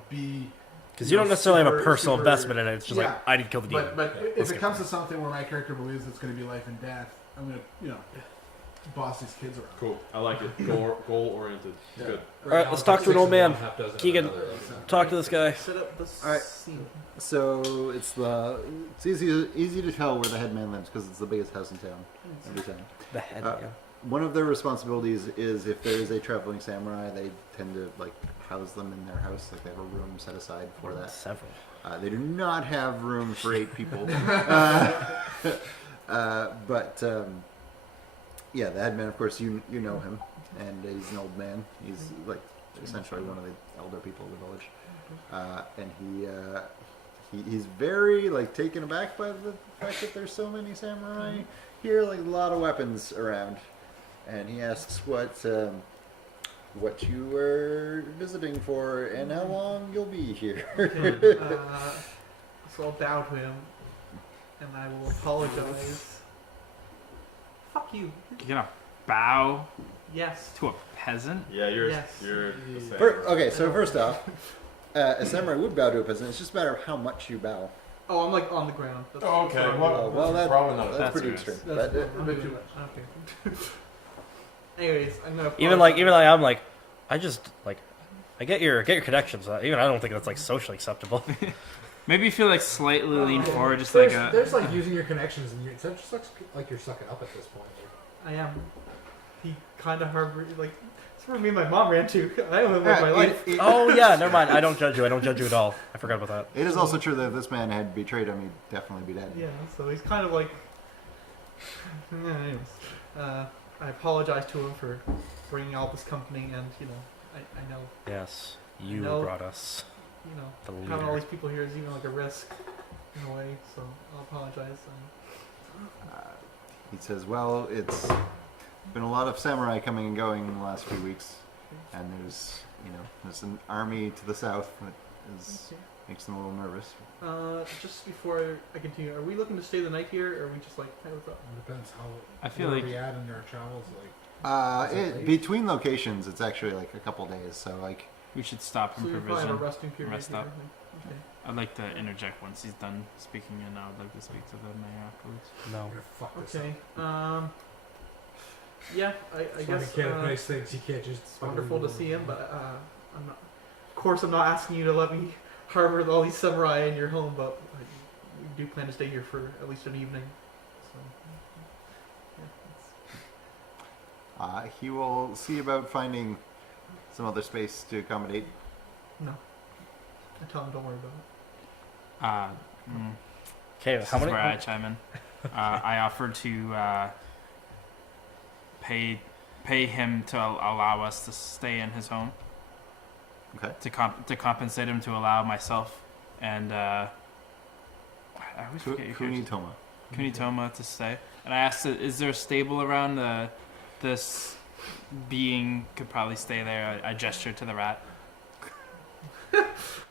be. Because you don't necessarily have a super- personal super- investment in it. It's just Yeah. like, I need to kill the demon. But if Let's it get comes there. to something where my character believes it's gonna be life and death, I'm gonna boss these kids around. Cool. I like it. Goal oriented. Yeah. Good. Alright, let's talk to an old man. Keegan. Talk to this guy. Set up the Alright. scene. So it's easy to tell where the headman lives because it's the biggest house in town. Every time. The head, Uh, yeah. One of their responsibilities is if there is a traveling samurai, they tend to like house them in their house. Like they have a room set aside for that. Several. They do not have room for 8 people. Yeah, the headman, of course, you know him, and he's an old man. He's like essentially one of the elder people of the village, and he's very like taken aback by the fact that there's so many samurai here, like a lot of weapons around, and he asks what you were visiting for and how long you'll be here. So I'll bow to him, and I will apologize. Fuck you. You're gonna bow Yes. to a peasant? Yeah, you're Yes. you're the same. Okay, so first off, a samurai would bow to a peasant. It's just a matter of how much you bow. Oh, I'm like on the ground. That's, Oh, okay. sorry. Well, That's probably not. That's pretty That's extreme. That's But, a bit too much. Okay. Anyways, I'm gonna. Even like I'm like, I just like, I get your connections. Even I don't think that's like socially acceptable. Maybe you feel like slightly lean forward, just there's, like a. there's like using your connections, and it just looks like you're sucking up at this point. I am. He kind of harbor like. It's where me and my mom ran to. I don't live my life. Oh yeah, never mind. I don't judge you. I don't judge you at all. I forgot about that. it is also true that if this man had betrayed him, he'd definitely be dead. Yeah, so he's kind of like. Yeah, anyways, I apologize to him for bringing all this company, and I know, Yes, you No. brought us the having all leader. these people here is even like a risk in a way. So I'll apologize. He says, well, it's been a lot of samurai coming and going in the last few weeks, and there's an army to the south that is Makes them a little nervous. Just before I continue, are we looking to stay the night here, or are we just like, hey, what's up? It depends how. I feel where like- we at in our travels. Like, Is it late? Between locations, it's actually like a couple days. So like, We should stop So and we probably have a provision. resting period rest here. up. Okay. I'd like to interject once he's done speaking, and I would like to speak to the mayor afterwards. No. I'm gonna fuck this Okay. up. Yeah, I So guess he can't have nice things. You can't just. it's wonderful to see him, but I'm not. Of course, I'm not asking you to let me harbor all these samurai in your home, but we do plan to stay here for at least an evening. So, yeah, he will see about finding some other space to accommodate. no. I tell him don't worry about it. Okay, This how is many? where I chime in. I offered to pay him to allow us to stay in his home. Okay. To compensate him to allow myself and I always forget your character's- Kunitoma to stay. And I asked, is there a stable around? This being could probably stay there. I gestured to the rat.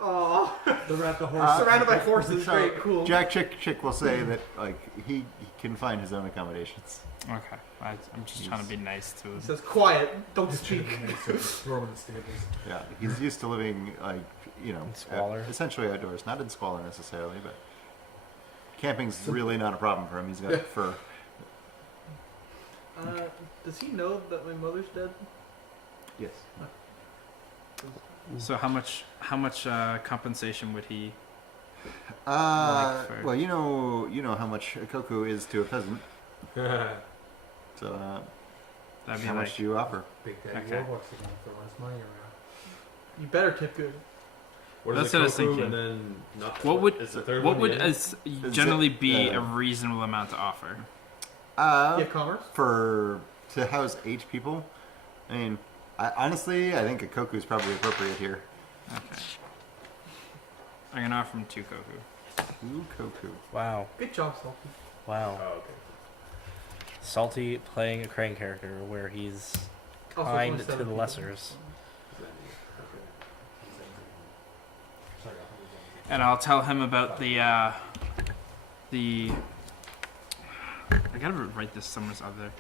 Oh, The rat, the horse. surrounded by horses. So, Great, cool. Jack Chick will say that like he can find his own accommodations. Okay, I'm just trying to be nice to He him. says, "Quiet, don't Just speak." throw him in the stables. Yeah, he's used to living like In squalor. essentially outdoors, not in squalor necessarily, but camping's really not a problem for him. He's got fur. Does he know that my mother's dead? Yes. So how much compensation would he? Uh, for- well, you know how much a koku is to a peasant. So, That'd be how like much do you offer? Big Daddy Okay. Warbucks are gonna throw us money around. You better tip good. What That's is what I a was koku thinking. and then not? What would- is the third what one would yen? generally be uh, a reasonable amount to offer? You Uh, have commerce? to house 8 people. I mean, honestly, I think a koku is probably appropriate here. Okay. I'm gonna offer him 2 koku. 2 koku. Wow. Good job, Salty. Wow. Oh, okay. Salty playing a Crane character where he's Also, kind it's to only the 7 lessers. And I'll tell him about the. I gotta write this somewhere out there.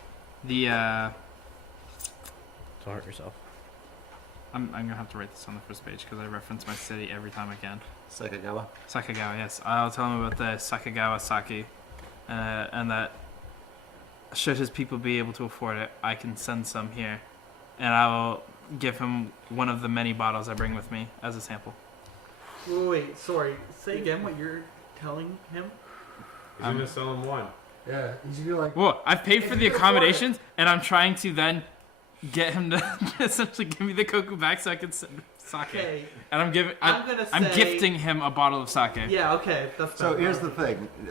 Don't hurt yourself. I'm gonna have to write this on the first page because I reference my city every time I can. Sakagawa. Sakagawa, yes. I'll tell him about the Sakagawa sake, and that should his people be able to afford it, I can send some here, and I will give him one of the many bottles I bring with me as a sample. Wait, sorry. Say again what you're telling him. He's gonna sell him wine. Yeah, he's gonna be like, Whoa! I've paid for If the you can afford accommodations, and I'm trying to then get him to essentially give me the koku back so I can send sake. Okay, And I'm giving, I'm gonna say. I'm gifting him a bottle of sake. Yeah, okay, that's So better. here's the thing. You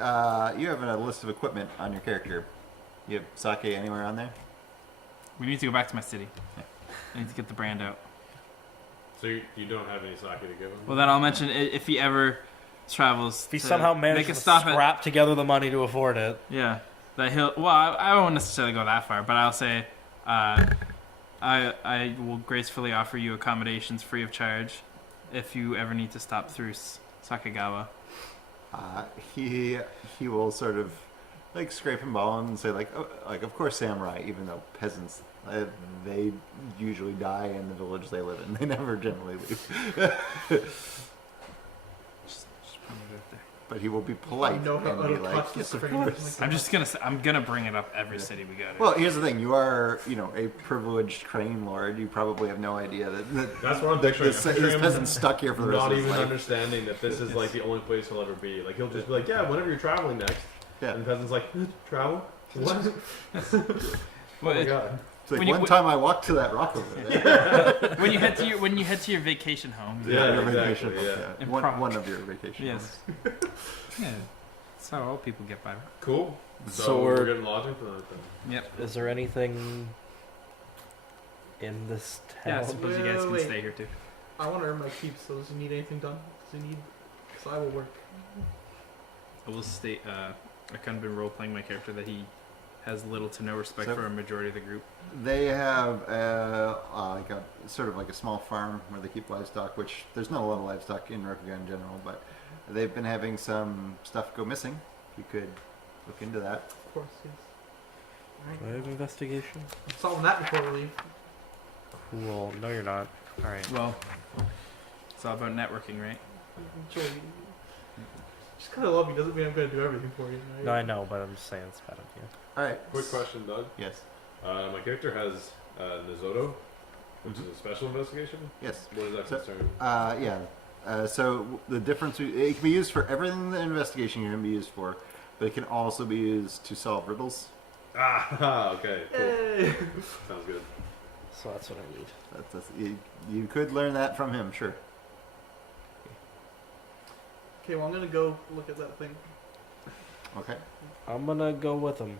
have a list of equipment on your character. You have sake anywhere on there? We need to go back to my city. I need to get the brand out. So you don't have any sake to give him? Well, then I'll mention if he ever travels. If he to somehow make manages a to stop at, scrap together the money to afford it, yeah, that he'll. Well, I won't necessarily go that far, but I'll say, I will gracefully offer you accommodations free of charge, if you ever need to stop through Sakagawa. He will sort of like scrape and ball and say like, oh, like of course samurai, even though peasants they usually die in the village they live in. They never generally leave. Just put it out there. But he will be polite know how and to be touch like, this yes, of thing. course. I'm gonna bring it up every Yeah. city we go to. Well, here's the thing. You are, a privileged crane lord. You probably have no idea that That's what I'm picturing. this I'm picturing him peasant's stuck here for the rest not of his even life. understanding that this is like the only place he'll ever be. Like he'll just be like, yeah, whenever you're traveling next. Yeah. And the peasant's like, travel? What? Well, Oh my it- god. It's like When you- one time I walked to that rock over there. when you head to your vacation home. Yeah, your exactly, vacation. yeah. In One, Prague. one of your vacation. Yes. Yeah. That's how all people get by. Cool. So So we're- we're getting lodging for the night then. Yep. is there anything in this Yeah, I town? suppose you guys can Wait. stay here too. I want to earn my keep, so does he need anything done? Does he need. Because I will work. I will stay. I kind of been role playing my character that he has little to no respect So- for a majority of the group. They have like a sort of like a small farm where they keep livestock, which there's not a lot of livestock in Rokugan in general, but they've been having some stuff go missing. You could look into that. Of course, yes. Do I have investigation? I'm solving that before we leave. Cool. No, you're not. All right. Well, it's all about networking, right? Joey, just kind of love me doesn't mean I'm going to do everything for you. Right? No, I know, but I'm just saying it's a bad idea. All right. Quick question, Doug. Yes. My character has Nizoto, which is a special investigation. Yes. What is that So- concern? Yeah. So the difference, it can be used for everything the investigation can be used for, but it can also be used to solve riddles. Ah, okay, cool. Yay! Sounds good. So that's what I need. You could learn that from him, sure. Okay, well, I'm going to go look at that thing. Okay. I'm gonna go with him.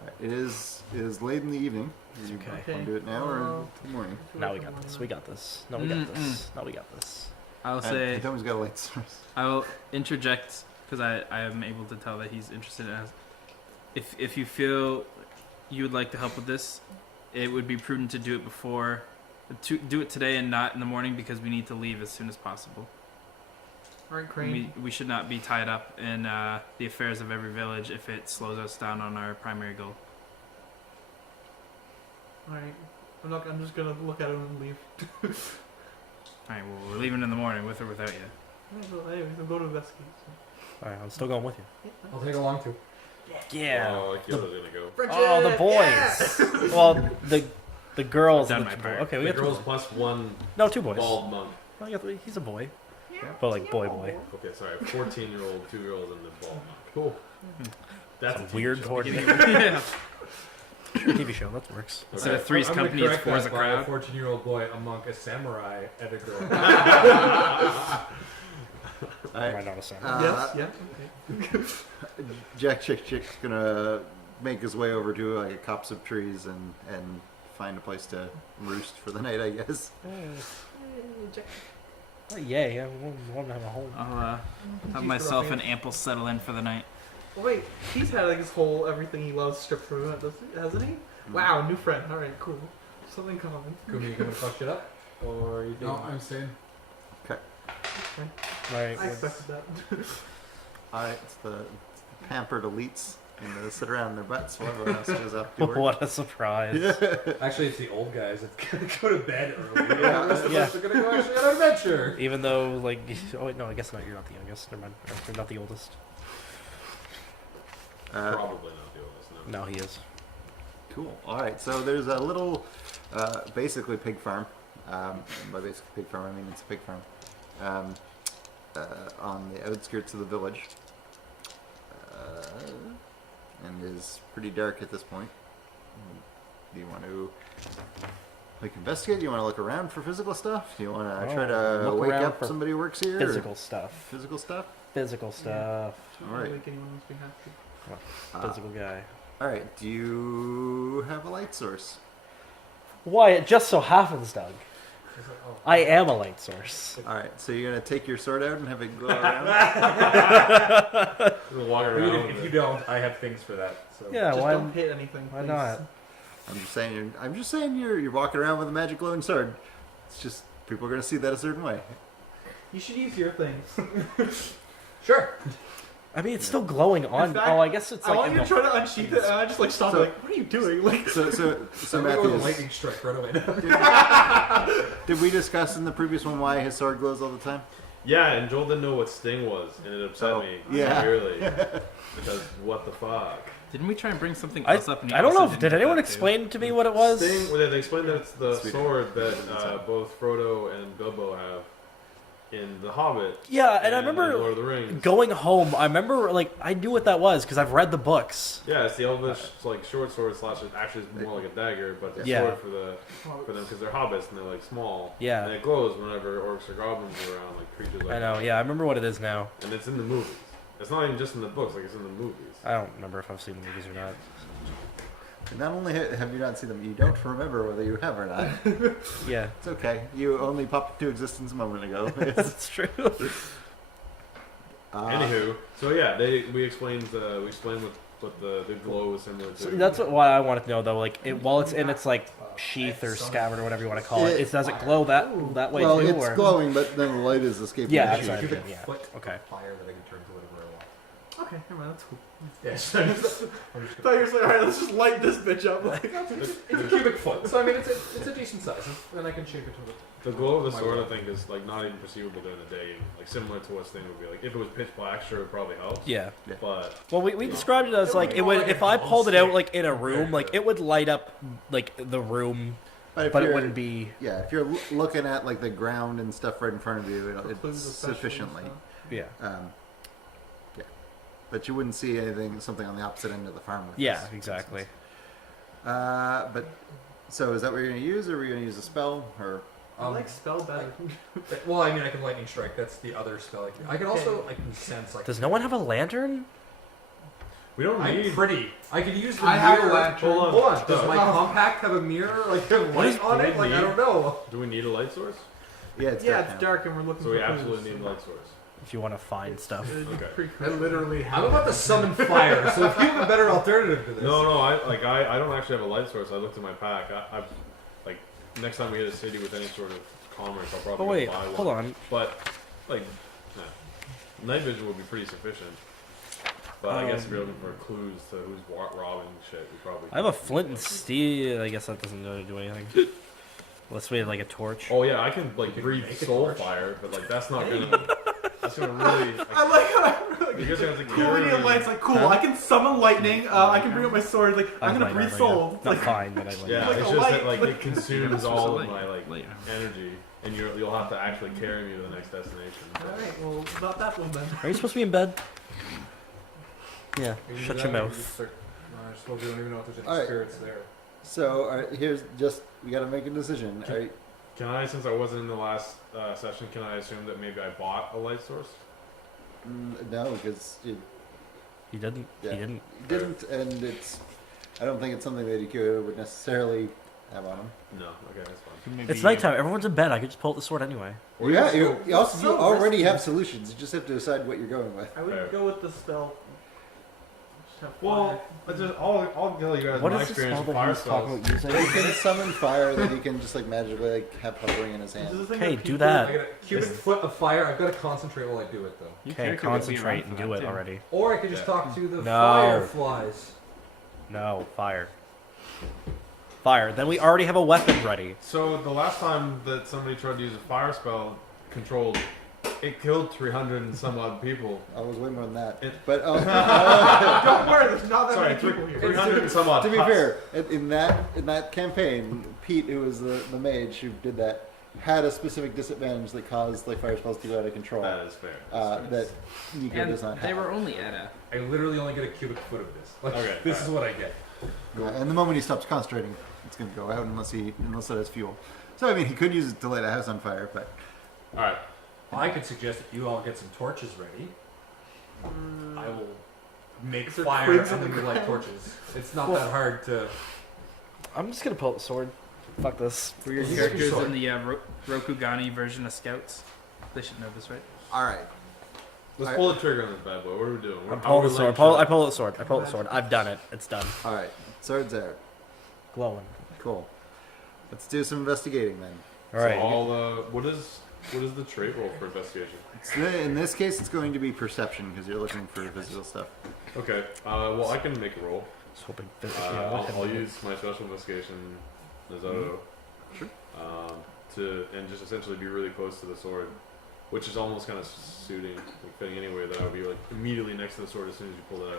All right. It is late in the evening. You Okay. want to do it now or in the morning? Now we got this. We got this. No, we got this. No, we got this. I'll say Tom's got a light source. I will interject because I am able to tell that he's interested in us. If you feel you would like to help with this, it would be prudent to do it before, to do it today and not in the morning because we need to leave as soon as possible. All right, Crane. We should not be tied up in the affairs of every village if it slows us down on our primary goal. All right. I'm just going to look at him and leave. All right, well, we're leaving in the morning with or without you. Alright, well, anyways, I'm going to investigate. All right, I'm still going with you. I'll take along too. Yeah. Oh, Kyoto's gonna go. Oh, the boys. Well, the girls. I've and done the my part. Okay, we The got two. girls plus one No, two boys. bald monk. Oh, yeah, he's a boy. But like boy. Okay, sorry, 14-year-old, 2-year-old, and the bald monk. Cool. That's Some a weird TV show. coordination. yeah. TV show. That works. Instead Okay. of three's I'm gonna company, it's correct four's a that by crowd. 14-year-old boy, a monk, a samurai, and a girl. All Am I right. not a son? Yes, yeah. Okay. Jack Chick's gonna make his way over to like a copse of trees and find a place to roost for the night, I guess. Oh, yay! I want to have a home. I'll have Jeez, myself Ruffian. and Ample settle in for the night. Well, wait, he's had like his whole everything he loves stripped from him, hasn't he? Wow, new friend. All right, cool. Something common. Kumi, you gonna fuck shit up? Or are you No, I'm saying. All right. I expected that. All right, it's the pampered elites, and they sit around their butts while everyone else goes up to work. What a surprise! Actually, it's the old guys that's gonna go to bed early. Yeah. The rest of Yeah. us are gonna go actually on an adventure. Even though, like, oh wait, no, I guess not. You're not the youngest. Never mind. You're not the oldest. Probably not the oldest, no. No, he is. Cool. All right, so there's a little, basically pig farm. By basically pig farm, I mean it's a pig farm. On the outskirts of the village. And is pretty dark at this point. Do you want to like investigate? Do you want to look around for physical stuff? Do you want to try to look wake around up for somebody who works here? or Physical stuff. Physical stuff? Physical stuff. All right. Like anyone who's been happy. Physical guy. All right. Do you have a light source? Why? It just so happens, Doug. It's like, oh. I am a light source. All right. So you're gonna take your sword out and have it glow around? We'll walk I around. mean, if you don't, I have things for that. So. Yeah. Just Why? don't hit anything. Why please. not? I'm just saying you're walking around with a magic glowing sword. It's just people are gonna see that a certain way. You should use your things. Sure. I mean, it's still glowing on. fact, Oh, I guess it's I like. want in you to the- try to unsheath it, and I just like stop. So- like, what are you doing? Like, So So I'm gonna go with a Matthews, lightning strike right away. did we discuss in the previous one why his sword glows all the time? Yeah, and Joel didn't know what Sting was, and it upset Oh, me yeah. severely. Because what the fuck? Didn't we try and bring something I else up? And you don't know. also Did didn't anyone get that, too? explain to me what it was? Sting, well, they explained that it's the Sweet. sword that both Frodo and Bilbo have in The Hobbit. Yeah, and I in remember Lord of the Rings. going home. I remember like I knew what that was because I've read the books. Yeah, it's the Elvish like short sword slash. Actually, it's more like a dagger, but it's a Yeah. sword for them because they're hobbits and they're like small. Yeah. And it glows whenever orcs or goblins are around, like creatures like I know. that. Yeah, I remember what it is now. And it's in the movies. It's not even just in the books; like it's in the movies. I don't remember if I've seen the movies or not. And not only have you not seen them, you don't remember whether you have or not. Yeah, It's okay. You only popped into existence a moment ago. that's true. Anywho, so yeah, we explained with but the glow is similar to. So that's what I wanted to know though. Like, while it's in its like sheath or scabbard or whatever you want to call it, does it glow that way Well, too? it's or? glowing, but then the light is escaping. Yeah, the that's sheath. right. Cubic Yeah. foot Okay. of fire that I can turn to whatever I want. Okay, never mind. That's cool. Yes. I thought you were saying, all right, let's just light this bitch up. Like, It's a cubic foot, so I mean it's a decent size, and I can shape it to it. The glow of the My sword, I will. think, is like not even perceivable during the day. Like similar to what Sting would be like. If it was pitch black, sure, it probably helps. Yeah. But Well, we described it as like it would if I pulled it out like in a room, like it would light up like the room, But, if but it you're- wouldn't be. Yeah, if you're looking at like the ground and stuff right in front of you, for clues it's especially and sufficiently. stuff. Yeah. Yeah, but you wouldn't see something on the opposite end of the farm. With Yeah. this, for Exactly. instance. But so is that what you're going to use, or are we going to use a spell, or? I like spell better. Well, I mean, I can lightning strike. That's the other spell. I can also I can sense like. Does no one have a lantern? we don't I'm need. pretty. I could use the I have a mirror. lantern. Hold on. Does my compact have a mirror like a What is- light on it? Like I don't know. Do we need a light source? Yeah, it's Yeah, dark it's now. dark and we're looking So for we clues, absolutely need a so light source. If you want to find stuff. it'd be Okay. pretty I crazy. literally have. I'm about to summon fire, so if you have a better alternative to this. No, I don't actually have a light source. I looked at my pack. I like next time we hit a city with any sort of commerce, I'll probably Oh wait, buy one. hold on. But like, nah. Night vision would be pretty sufficient. But I guess if you're looking for clues to who's robbing shit, we probably. I have a flint and steel. I guess that doesn't really do anything. Unless we have like a torch. Oh yeah, I can like can breathe make a soul torch. fire, but like that's not gonna. That's gonna really. Like, I like how I'm you guys are gonna have to cool carry. medium light's like cool. Huh? I can summon lightning. I can bring up my sword. Like I'm gonna fine, breathe right, soul. yeah. It's Not like fine, but I like Yeah, like it's a just that light, like but- it consumes Yeah, all of light. my like Light. energy, and you'll have to actually carry me to the next destination. all right, well, not that one then. Are you supposed to be in bed? Yeah. We can Shut do your that, or we mouth. just start- no, I suppose we don't even know if there's any Alright. spirits there. So all right, here's just we got to make a decision. All right, Can I, since I wasn't in the last session, can I assume that maybe I bought a light source? no, because you He didn't. Yeah. He didn't. didn't, and it's. I don't think it's something that you would necessarily have on him. No. Okay, that's fine. It's nighttime. Everyone's in bed. I could just pull out the sword anyway. Well, yeah, you So already risky. have solutions. You just have to decide what you're going with. I would Fair. go with the spell. Just have Well, fire. I'll tell you guys What my is the experience spell with that fire he's talking spells. about using? He can summon fire that he can just like magically like have hovering in his Is hand. this a thing Okay, that do people- that. I got a cubic foot of fire. I've got to concentrate while I do it though. Okay, concentrate and do it already. Or I could just Yeah. talk to the No. fireflies. No, fire. Fire. Then we already have a weapon ready. So the last time that somebody tried to use a fire spell controlled, it killed 300 and some odd people. I was way more than that. It- But Don't worry, there's not that Sorry, many people here. 300 and some odd. to be huts. fair, in that campaign, Pete, who was the mage who did that, had a specific disadvantage that caused like fire spells to go out of control. That is fair. That Nico And does not they have. were only at a. I literally only get a cubic foot of this. Like, Okay, this is what I get. Yeah, and the moment he stops concentrating, it's going to go out unless it has fuel. So I mean, he could use it to light a house on fire, but All right. I could suggest that you all get some torches ready. I will make Is there fire twigs and on then the we light ground? torches. It's not that hard to. I'm just gonna pull out the sword. Fuck this. For your This is characters sword. in the Rokugani version of Scouts, they should know this, right? all right. Let's pull the trigger on this bad boy. What are we doing? I'm How pulling are the we sword. laying I pull the sword. I pull the sword. I've done it. It's done. All right, swords out. Glowing. Cool. Let's do some investigating then. All right. So what is the trait roll for investigation? In this case, it's going to be perception because you're looking for physical stuff. Okay. Well, I can make a roll. Just hoping. I'll use my special investigation, Nazoto, Sure. and just essentially be really close to the sword, which is almost kind of suiting, like fitting anyway. That I would be like immediately next to the sword as soon as you pull it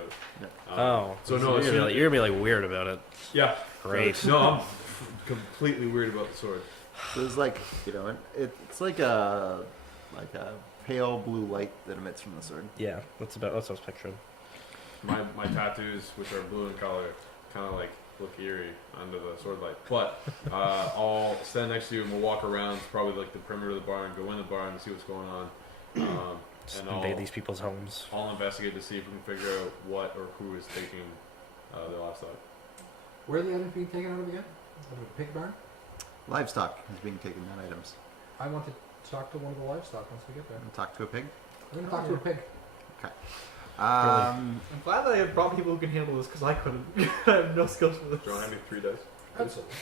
out. Oh. So no, you're as gonna, soon be like, you're gonna be like weird about it. yeah, Great. No, I'm completely weird about the sword. So it's like it's like a pale blue light that emits from the sword. Yeah, that's what I was picturing. My tattoos, which are blue in color, kind of like look eerie under the sword light. But I'll stand next to you and we'll walk around probably like the perimeter of the barn, go in the barn and see what's going on. Just And invade I'll- these people's homes. I'll investigate to see if we can figure out what or who is taking the livestock. Where are the items being taken out of again? Out of a pig barn? Livestock is being taken, not items. I want to talk to one of the livestock once we get there. And talk to a pig. I'm going to talk to a pig. Um, I'm glad that I brought people who can handle this because I couldn't. I have no skills for this. John, hand me 3 dice. Absolutely.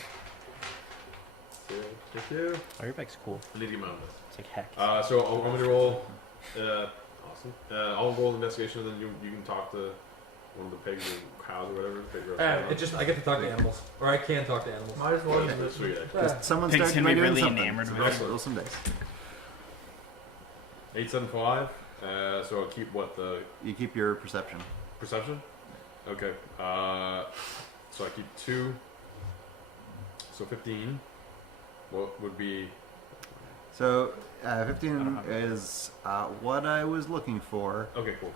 Thank you. Oh, your bike's cool. I need to get my own dice. It's like heck. So I'm going to roll. Awesome. I'll roll investigation, and then you can talk to one of the pigs or cows or whatever. Pig or I get to talk to animals, or I can talk to animals. Might as well yeah, use it. sweet. just someone Pigs started can by be doing really something. enamored So with it. roll some dice. 875. So I'll keep what the You keep your perception. perception. Okay. So I keep 2. So 15. What would be? So 15 is what I was looking for. Okay, cool.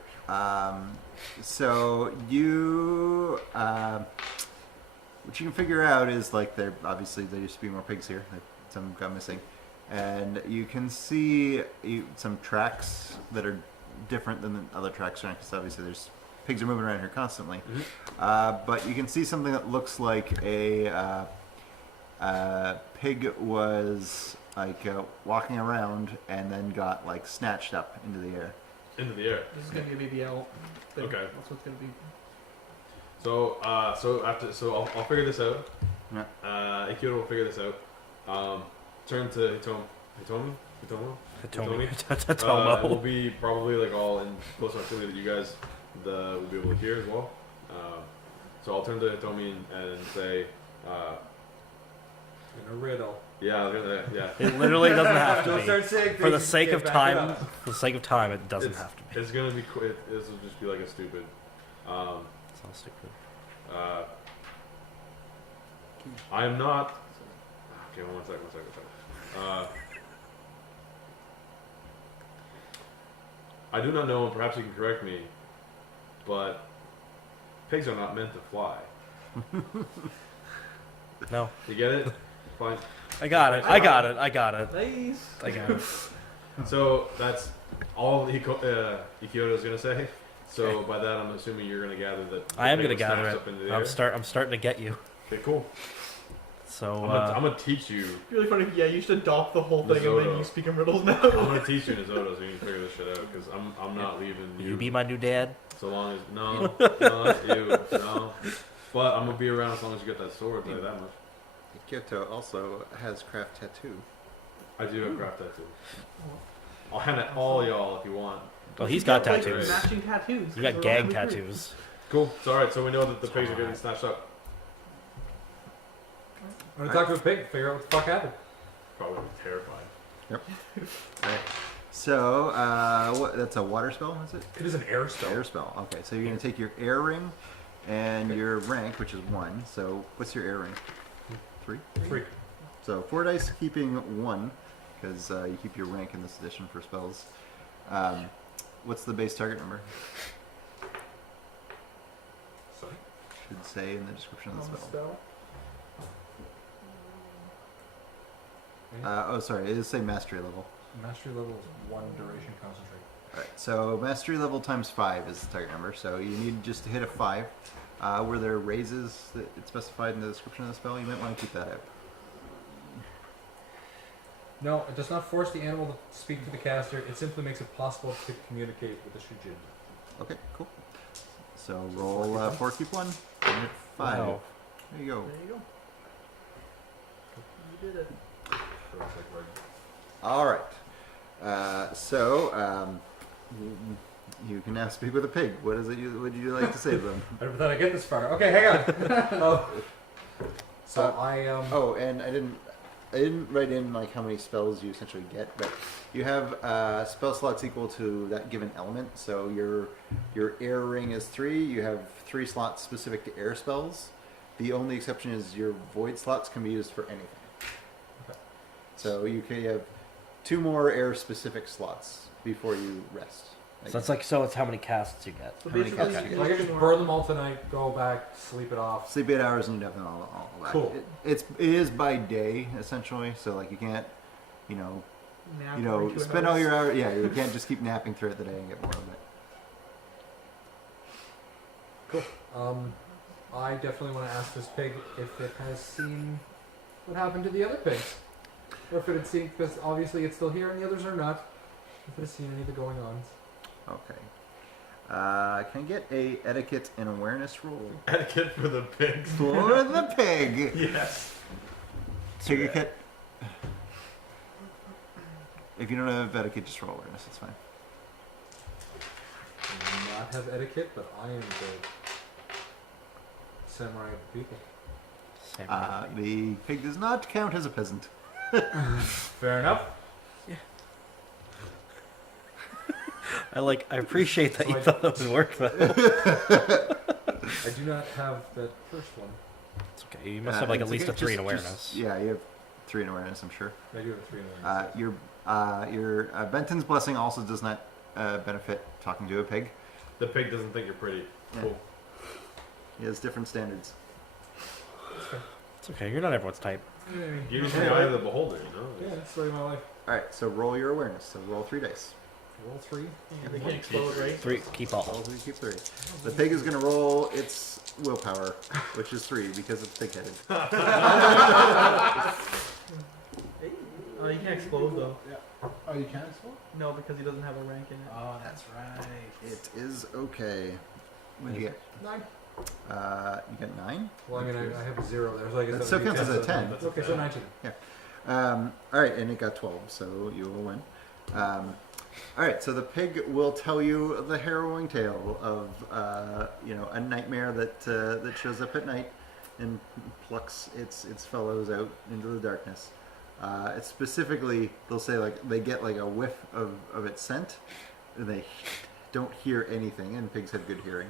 So you, what you can figure out is like there used to be more pigs here. Some got missing, and you can see some tracks that are different than the other tracks around. Because obviously there's pigs are moving around here constantly. But you can see something that looks like a pig was like walking around and then got like snatched up into the air. Into the air. This is gonna be a baby owl. Thing. Okay. That's what's gonna be. So I'll figure this out. Yeah. Ikyoto will figure this out. Turn to Hitomi. Hitomi. It will be probably like all in close proximity that you guys will be able to hear as well. So I'll turn to Hitomi and say, In a riddle. yeah, I was gonna, yeah. It literally doesn't have to Don't be. start saying For the things sake and of get back it time, up. for the sake of time, it doesn't It's- have to be. It's gonna be. This will just be like a stupid. It's all stupid. I am not. Okay, one second. I do not know, and perhaps you can correct me, but pigs are not meant to fly. No, You get it? Fine. I got it. I got it. I got it. Nice. I got it. So that's all Ikyoto is gonna say. So by that, I'm assuming you're gonna gather that. I am the gonna pig was gather snatched it. up into the air. I'm starting to get you. Okay, cool. So I'm gonna teach you. Really funny. Yeah, you should adopt the whole thing and then Risotto. you speak in riddles now. I'm gonna teach you Nizoto so you can figure this shit out because I'm not leaving will you be my new dad? so long as no, not you, no. But I'm gonna be around as long as you get that sword. I'll tell you that much. Kyoto also has craft tattoo. I do have craft tattoo. I'll hand it all y'all if you want. Oh, he's got Like, tattoos. matching tattoos. You got 'cause gang they're all really tattoos. Cool. It's all right. So we know that the pigs are getting snatched up. I'm gonna talk to a pig, figure out what the fuck happened. Probably terrified. So that's a water spell, is it? It is an air spell. Air spell. Okay, so you're gonna take your air ring and your rank, which is 1. So what's your air ring? 3. 3. So 4 dice, keeping 1, because you keep your rank in this edition for spells. What's the base target number? Sorry. Should say in the description of the On the spell. spell. Sorry, it is say mastery level. Mastery level is 1 duration concentrate. Alright, so mastery level times 5 is the target number, so you need just to hit a 5. Were there raises that it's specified in the description of the spell? You might want to keep that out. No, it does not force the animal to speak to the caster. It simply makes it possible to communicate with the Shujin. Okay, cool. So roll 4, keep 1, and hit 5. Wow. There you go. There you go. You did it. Alright. You can now speak with a pig. What is it? Would you like to say to them? I never thought I'd get this far. Okay, hang on. So I Oh, and I didn't write in like how many spells you essentially get, but you have spell slots equal to that given element. So your air ring is 3. You have 3 slots specific to air spells. The only exception is your void slots can be used for anything. Okay. So you can have 2 more air specific slots before you rest. So it's how many casts you get. So How many basically, casts you you I can can do just more- burn them all tonight, go back, sleep it off. Sleep 8 hours and you have them all back. Cool. It is by day essentially, so like you can't, nap every 2 spend all hours. your hours. Yeah, you can't just keep napping throughout the day and get more of it. I definitely want to ask this pig if it has seen what happened to the other pigs. Or if it had seen, because obviously it's still here and the others are not. If it has seen any of the going ons. Okay. Can I get a etiquette and awareness roll Etiquette for the pigs. for the pig? Yes. Etiquette. If you don't have etiquette, just roll awareness. It's fine. I do not have etiquette, but I am the samurai of the people. The pig does not count as a peasant. Fair enough. I appreciate that So you I- thought that would work though. I do not have that first one. It's okay. You must have like at It's least okay, a 3 in just- awareness. Yeah, you have 3 in awareness, I'm sure. I do have 3 in Your Benton's blessing also does not benefit talking to a pig. The pig doesn't think you're pretty. Yeah. Cool. He has different standards. It's okay. You're not everyone's type. You just the eye of the beholder, you know? Yeah, that's the way of my life. All right, so roll your awareness. So roll 3 dice. Roll 3. They can't explode, right? 3. Keep all. Roll 3, keep 3. The pig is going to roll its willpower, which is 3 because it's pig-headed. Oh, you can't explode though. Oh, you can't explode? No, because he doesn't have a rank in it. Oh, that's right. It is okay. What did you get? 9. You get 9? Well, I mean, I have a 0 there, so I guess That that still would be counts as a 10. That's Okay, so 19. All right, and it got 12, so you will win. All right, so the pig will tell you the harrowing tale of a nightmare that shows up at night and plucks its fellows out into the darkness. It's specifically, they'll say like they get like a whiff of its scent, and they don't hear anything. And pigs have good hearing,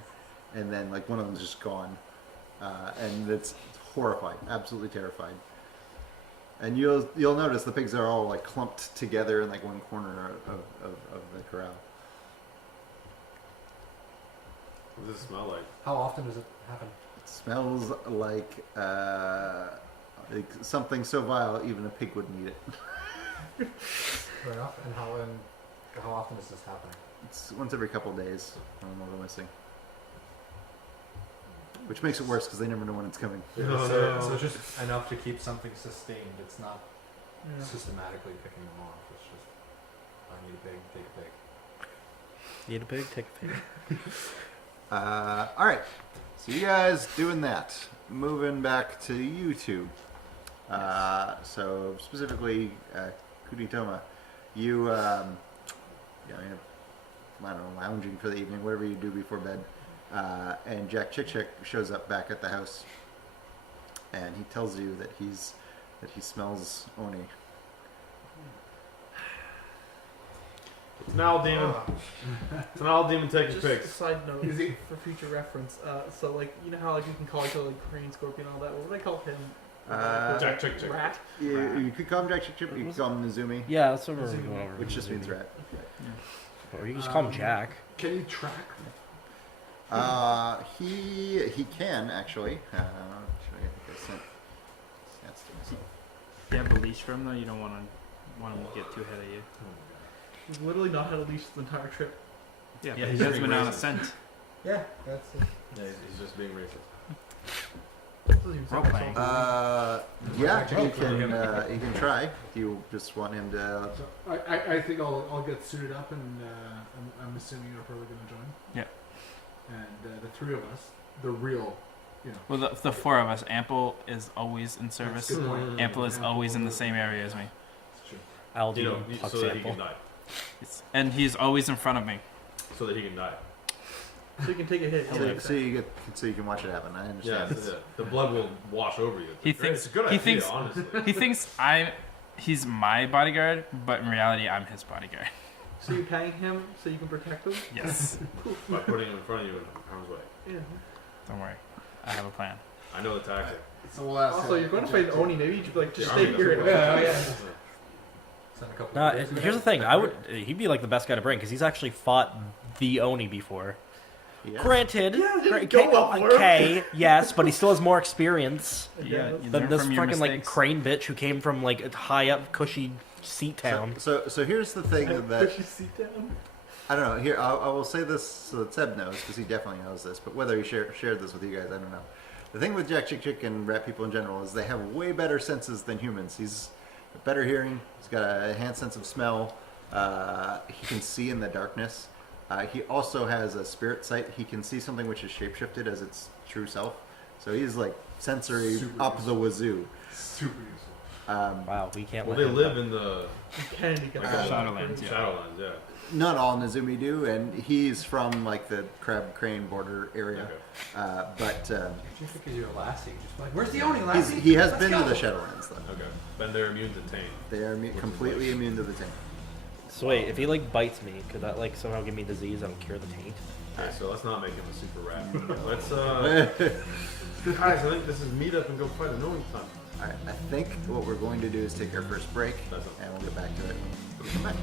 and then like one of them's just gone, and it's horrified, absolutely terrified. And you'll notice the pigs are all like clumped together in like one corner of the corral. What does it smell like? How often does it happen? It smells like something so vile even a pig wouldn't eat it. Fair enough. And how often is this happening? It's once every couple of days when I'm all missing. Which makes it worse because they never know when it's coming. So it's just enough to keep something sustained. It's not Yeah. systematically picking them off. It's just, I need a pig, take a pig. Need a pig? Take a pig. All right, so you guys doing that. Moving back to you two. So specifically, Kuditoma, you, I don't know, lounging for the evening, whatever you do before bed. And Jack Chick Chick shows up back at the house, and he tells you that he smells Oni. It's an owl demon. It's an owl demon taking Just a pigs. side note Is he- for future reference. So like you know how like you can call each other like crane, scorpion, all that. What would I call him? Jack Chick Chick. Rat. You could call him Jack Chick Chick, you could call him Nizumi, Yeah, that's what we're Zoom. going over. which just means rat. Or you can just call him Jack. Can you track? He can actually. Actually, I think I sent stats to myself. If you have a leash for him though, you don't want him to get too ahead of you. He's literally not had a leash the entire trip. Yeah, Yeah, but he's he has being been on a racist. scent. Yeah, that's it. Yeah, he's just being racist. Doesn't even Role sound playing. salty. Yeah, you can try. If you just want him to. So I think I'll get suited up, and I'm assuming you're probably going to join. Yeah. And the three of us, the real, Well, the four of us, Ample is always in service. That's a good point. Ample is always in the same area as me. It's true. I'll You do know, Puck so that he sample. can die. And he's always in front of me. So that he can die. So you can take a hit. So you can watch it happen. I Yeah, understand. the blood will wash over you. He It's great. thinks- it's a good he idea, thinks- honestly. He thinks he's my bodyguard, but in reality, I'm his bodyguard. So you hang him so you can protect him. Yes. By putting him in front of you in harm's way. Yeah. Don't worry. I have a plan. I know the tactic. So we'll ask. Also, you're going to fight Oni. Maybe you should like just Your stay army here. doesn't And work. Send a couple Nah, of pigs. here's the thing. He'd be like the best guy to bring because he's actually fought the Oni before. Yeah. Granted, just go up for him. okay, yes, but he still has more experience Yeah, you than learn this from your fucking like mistakes. crane bitch who came from like a high up cushy seat town. So here's the thing that Push your seat down. I don't know. Here, I will say this so that Seb knows because he definitely knows this. But whether he shared this with you guys, I don't know. The thing with Jack Chick Chick and rat people in general is they have way better senses than humans. He's got better hearing. He's got a enhanced sense of smell. He can see in the darkness. He also has a spirit sight. He can see something which is shapeshifted as its true self. So he's like sensory Super up the wazoo. Super useful. Wow, we can't. Well, let they him live go. in the Kennedy got like, Shadowlands, yeah. Shadowlands, yeah. Not all Nezumi do, and he's from like the Crab Crane border area. Okay. But Just because you're Lassie, just be like, where's the Oni, he's, Lassie? he has Let's been go. to the Shadowlands though. Okay. Then they're immune to taint. They are completely immune to the taint. So wait, if he like bites me, could that like somehow give me disease and cure the taint? Okay, so let's not make him a super rat. Let's guys, I think this is meet up and go fight an Oni time. All right, I think what we're going to do is take our first break, That's okay. and we'll get back to it when we come back.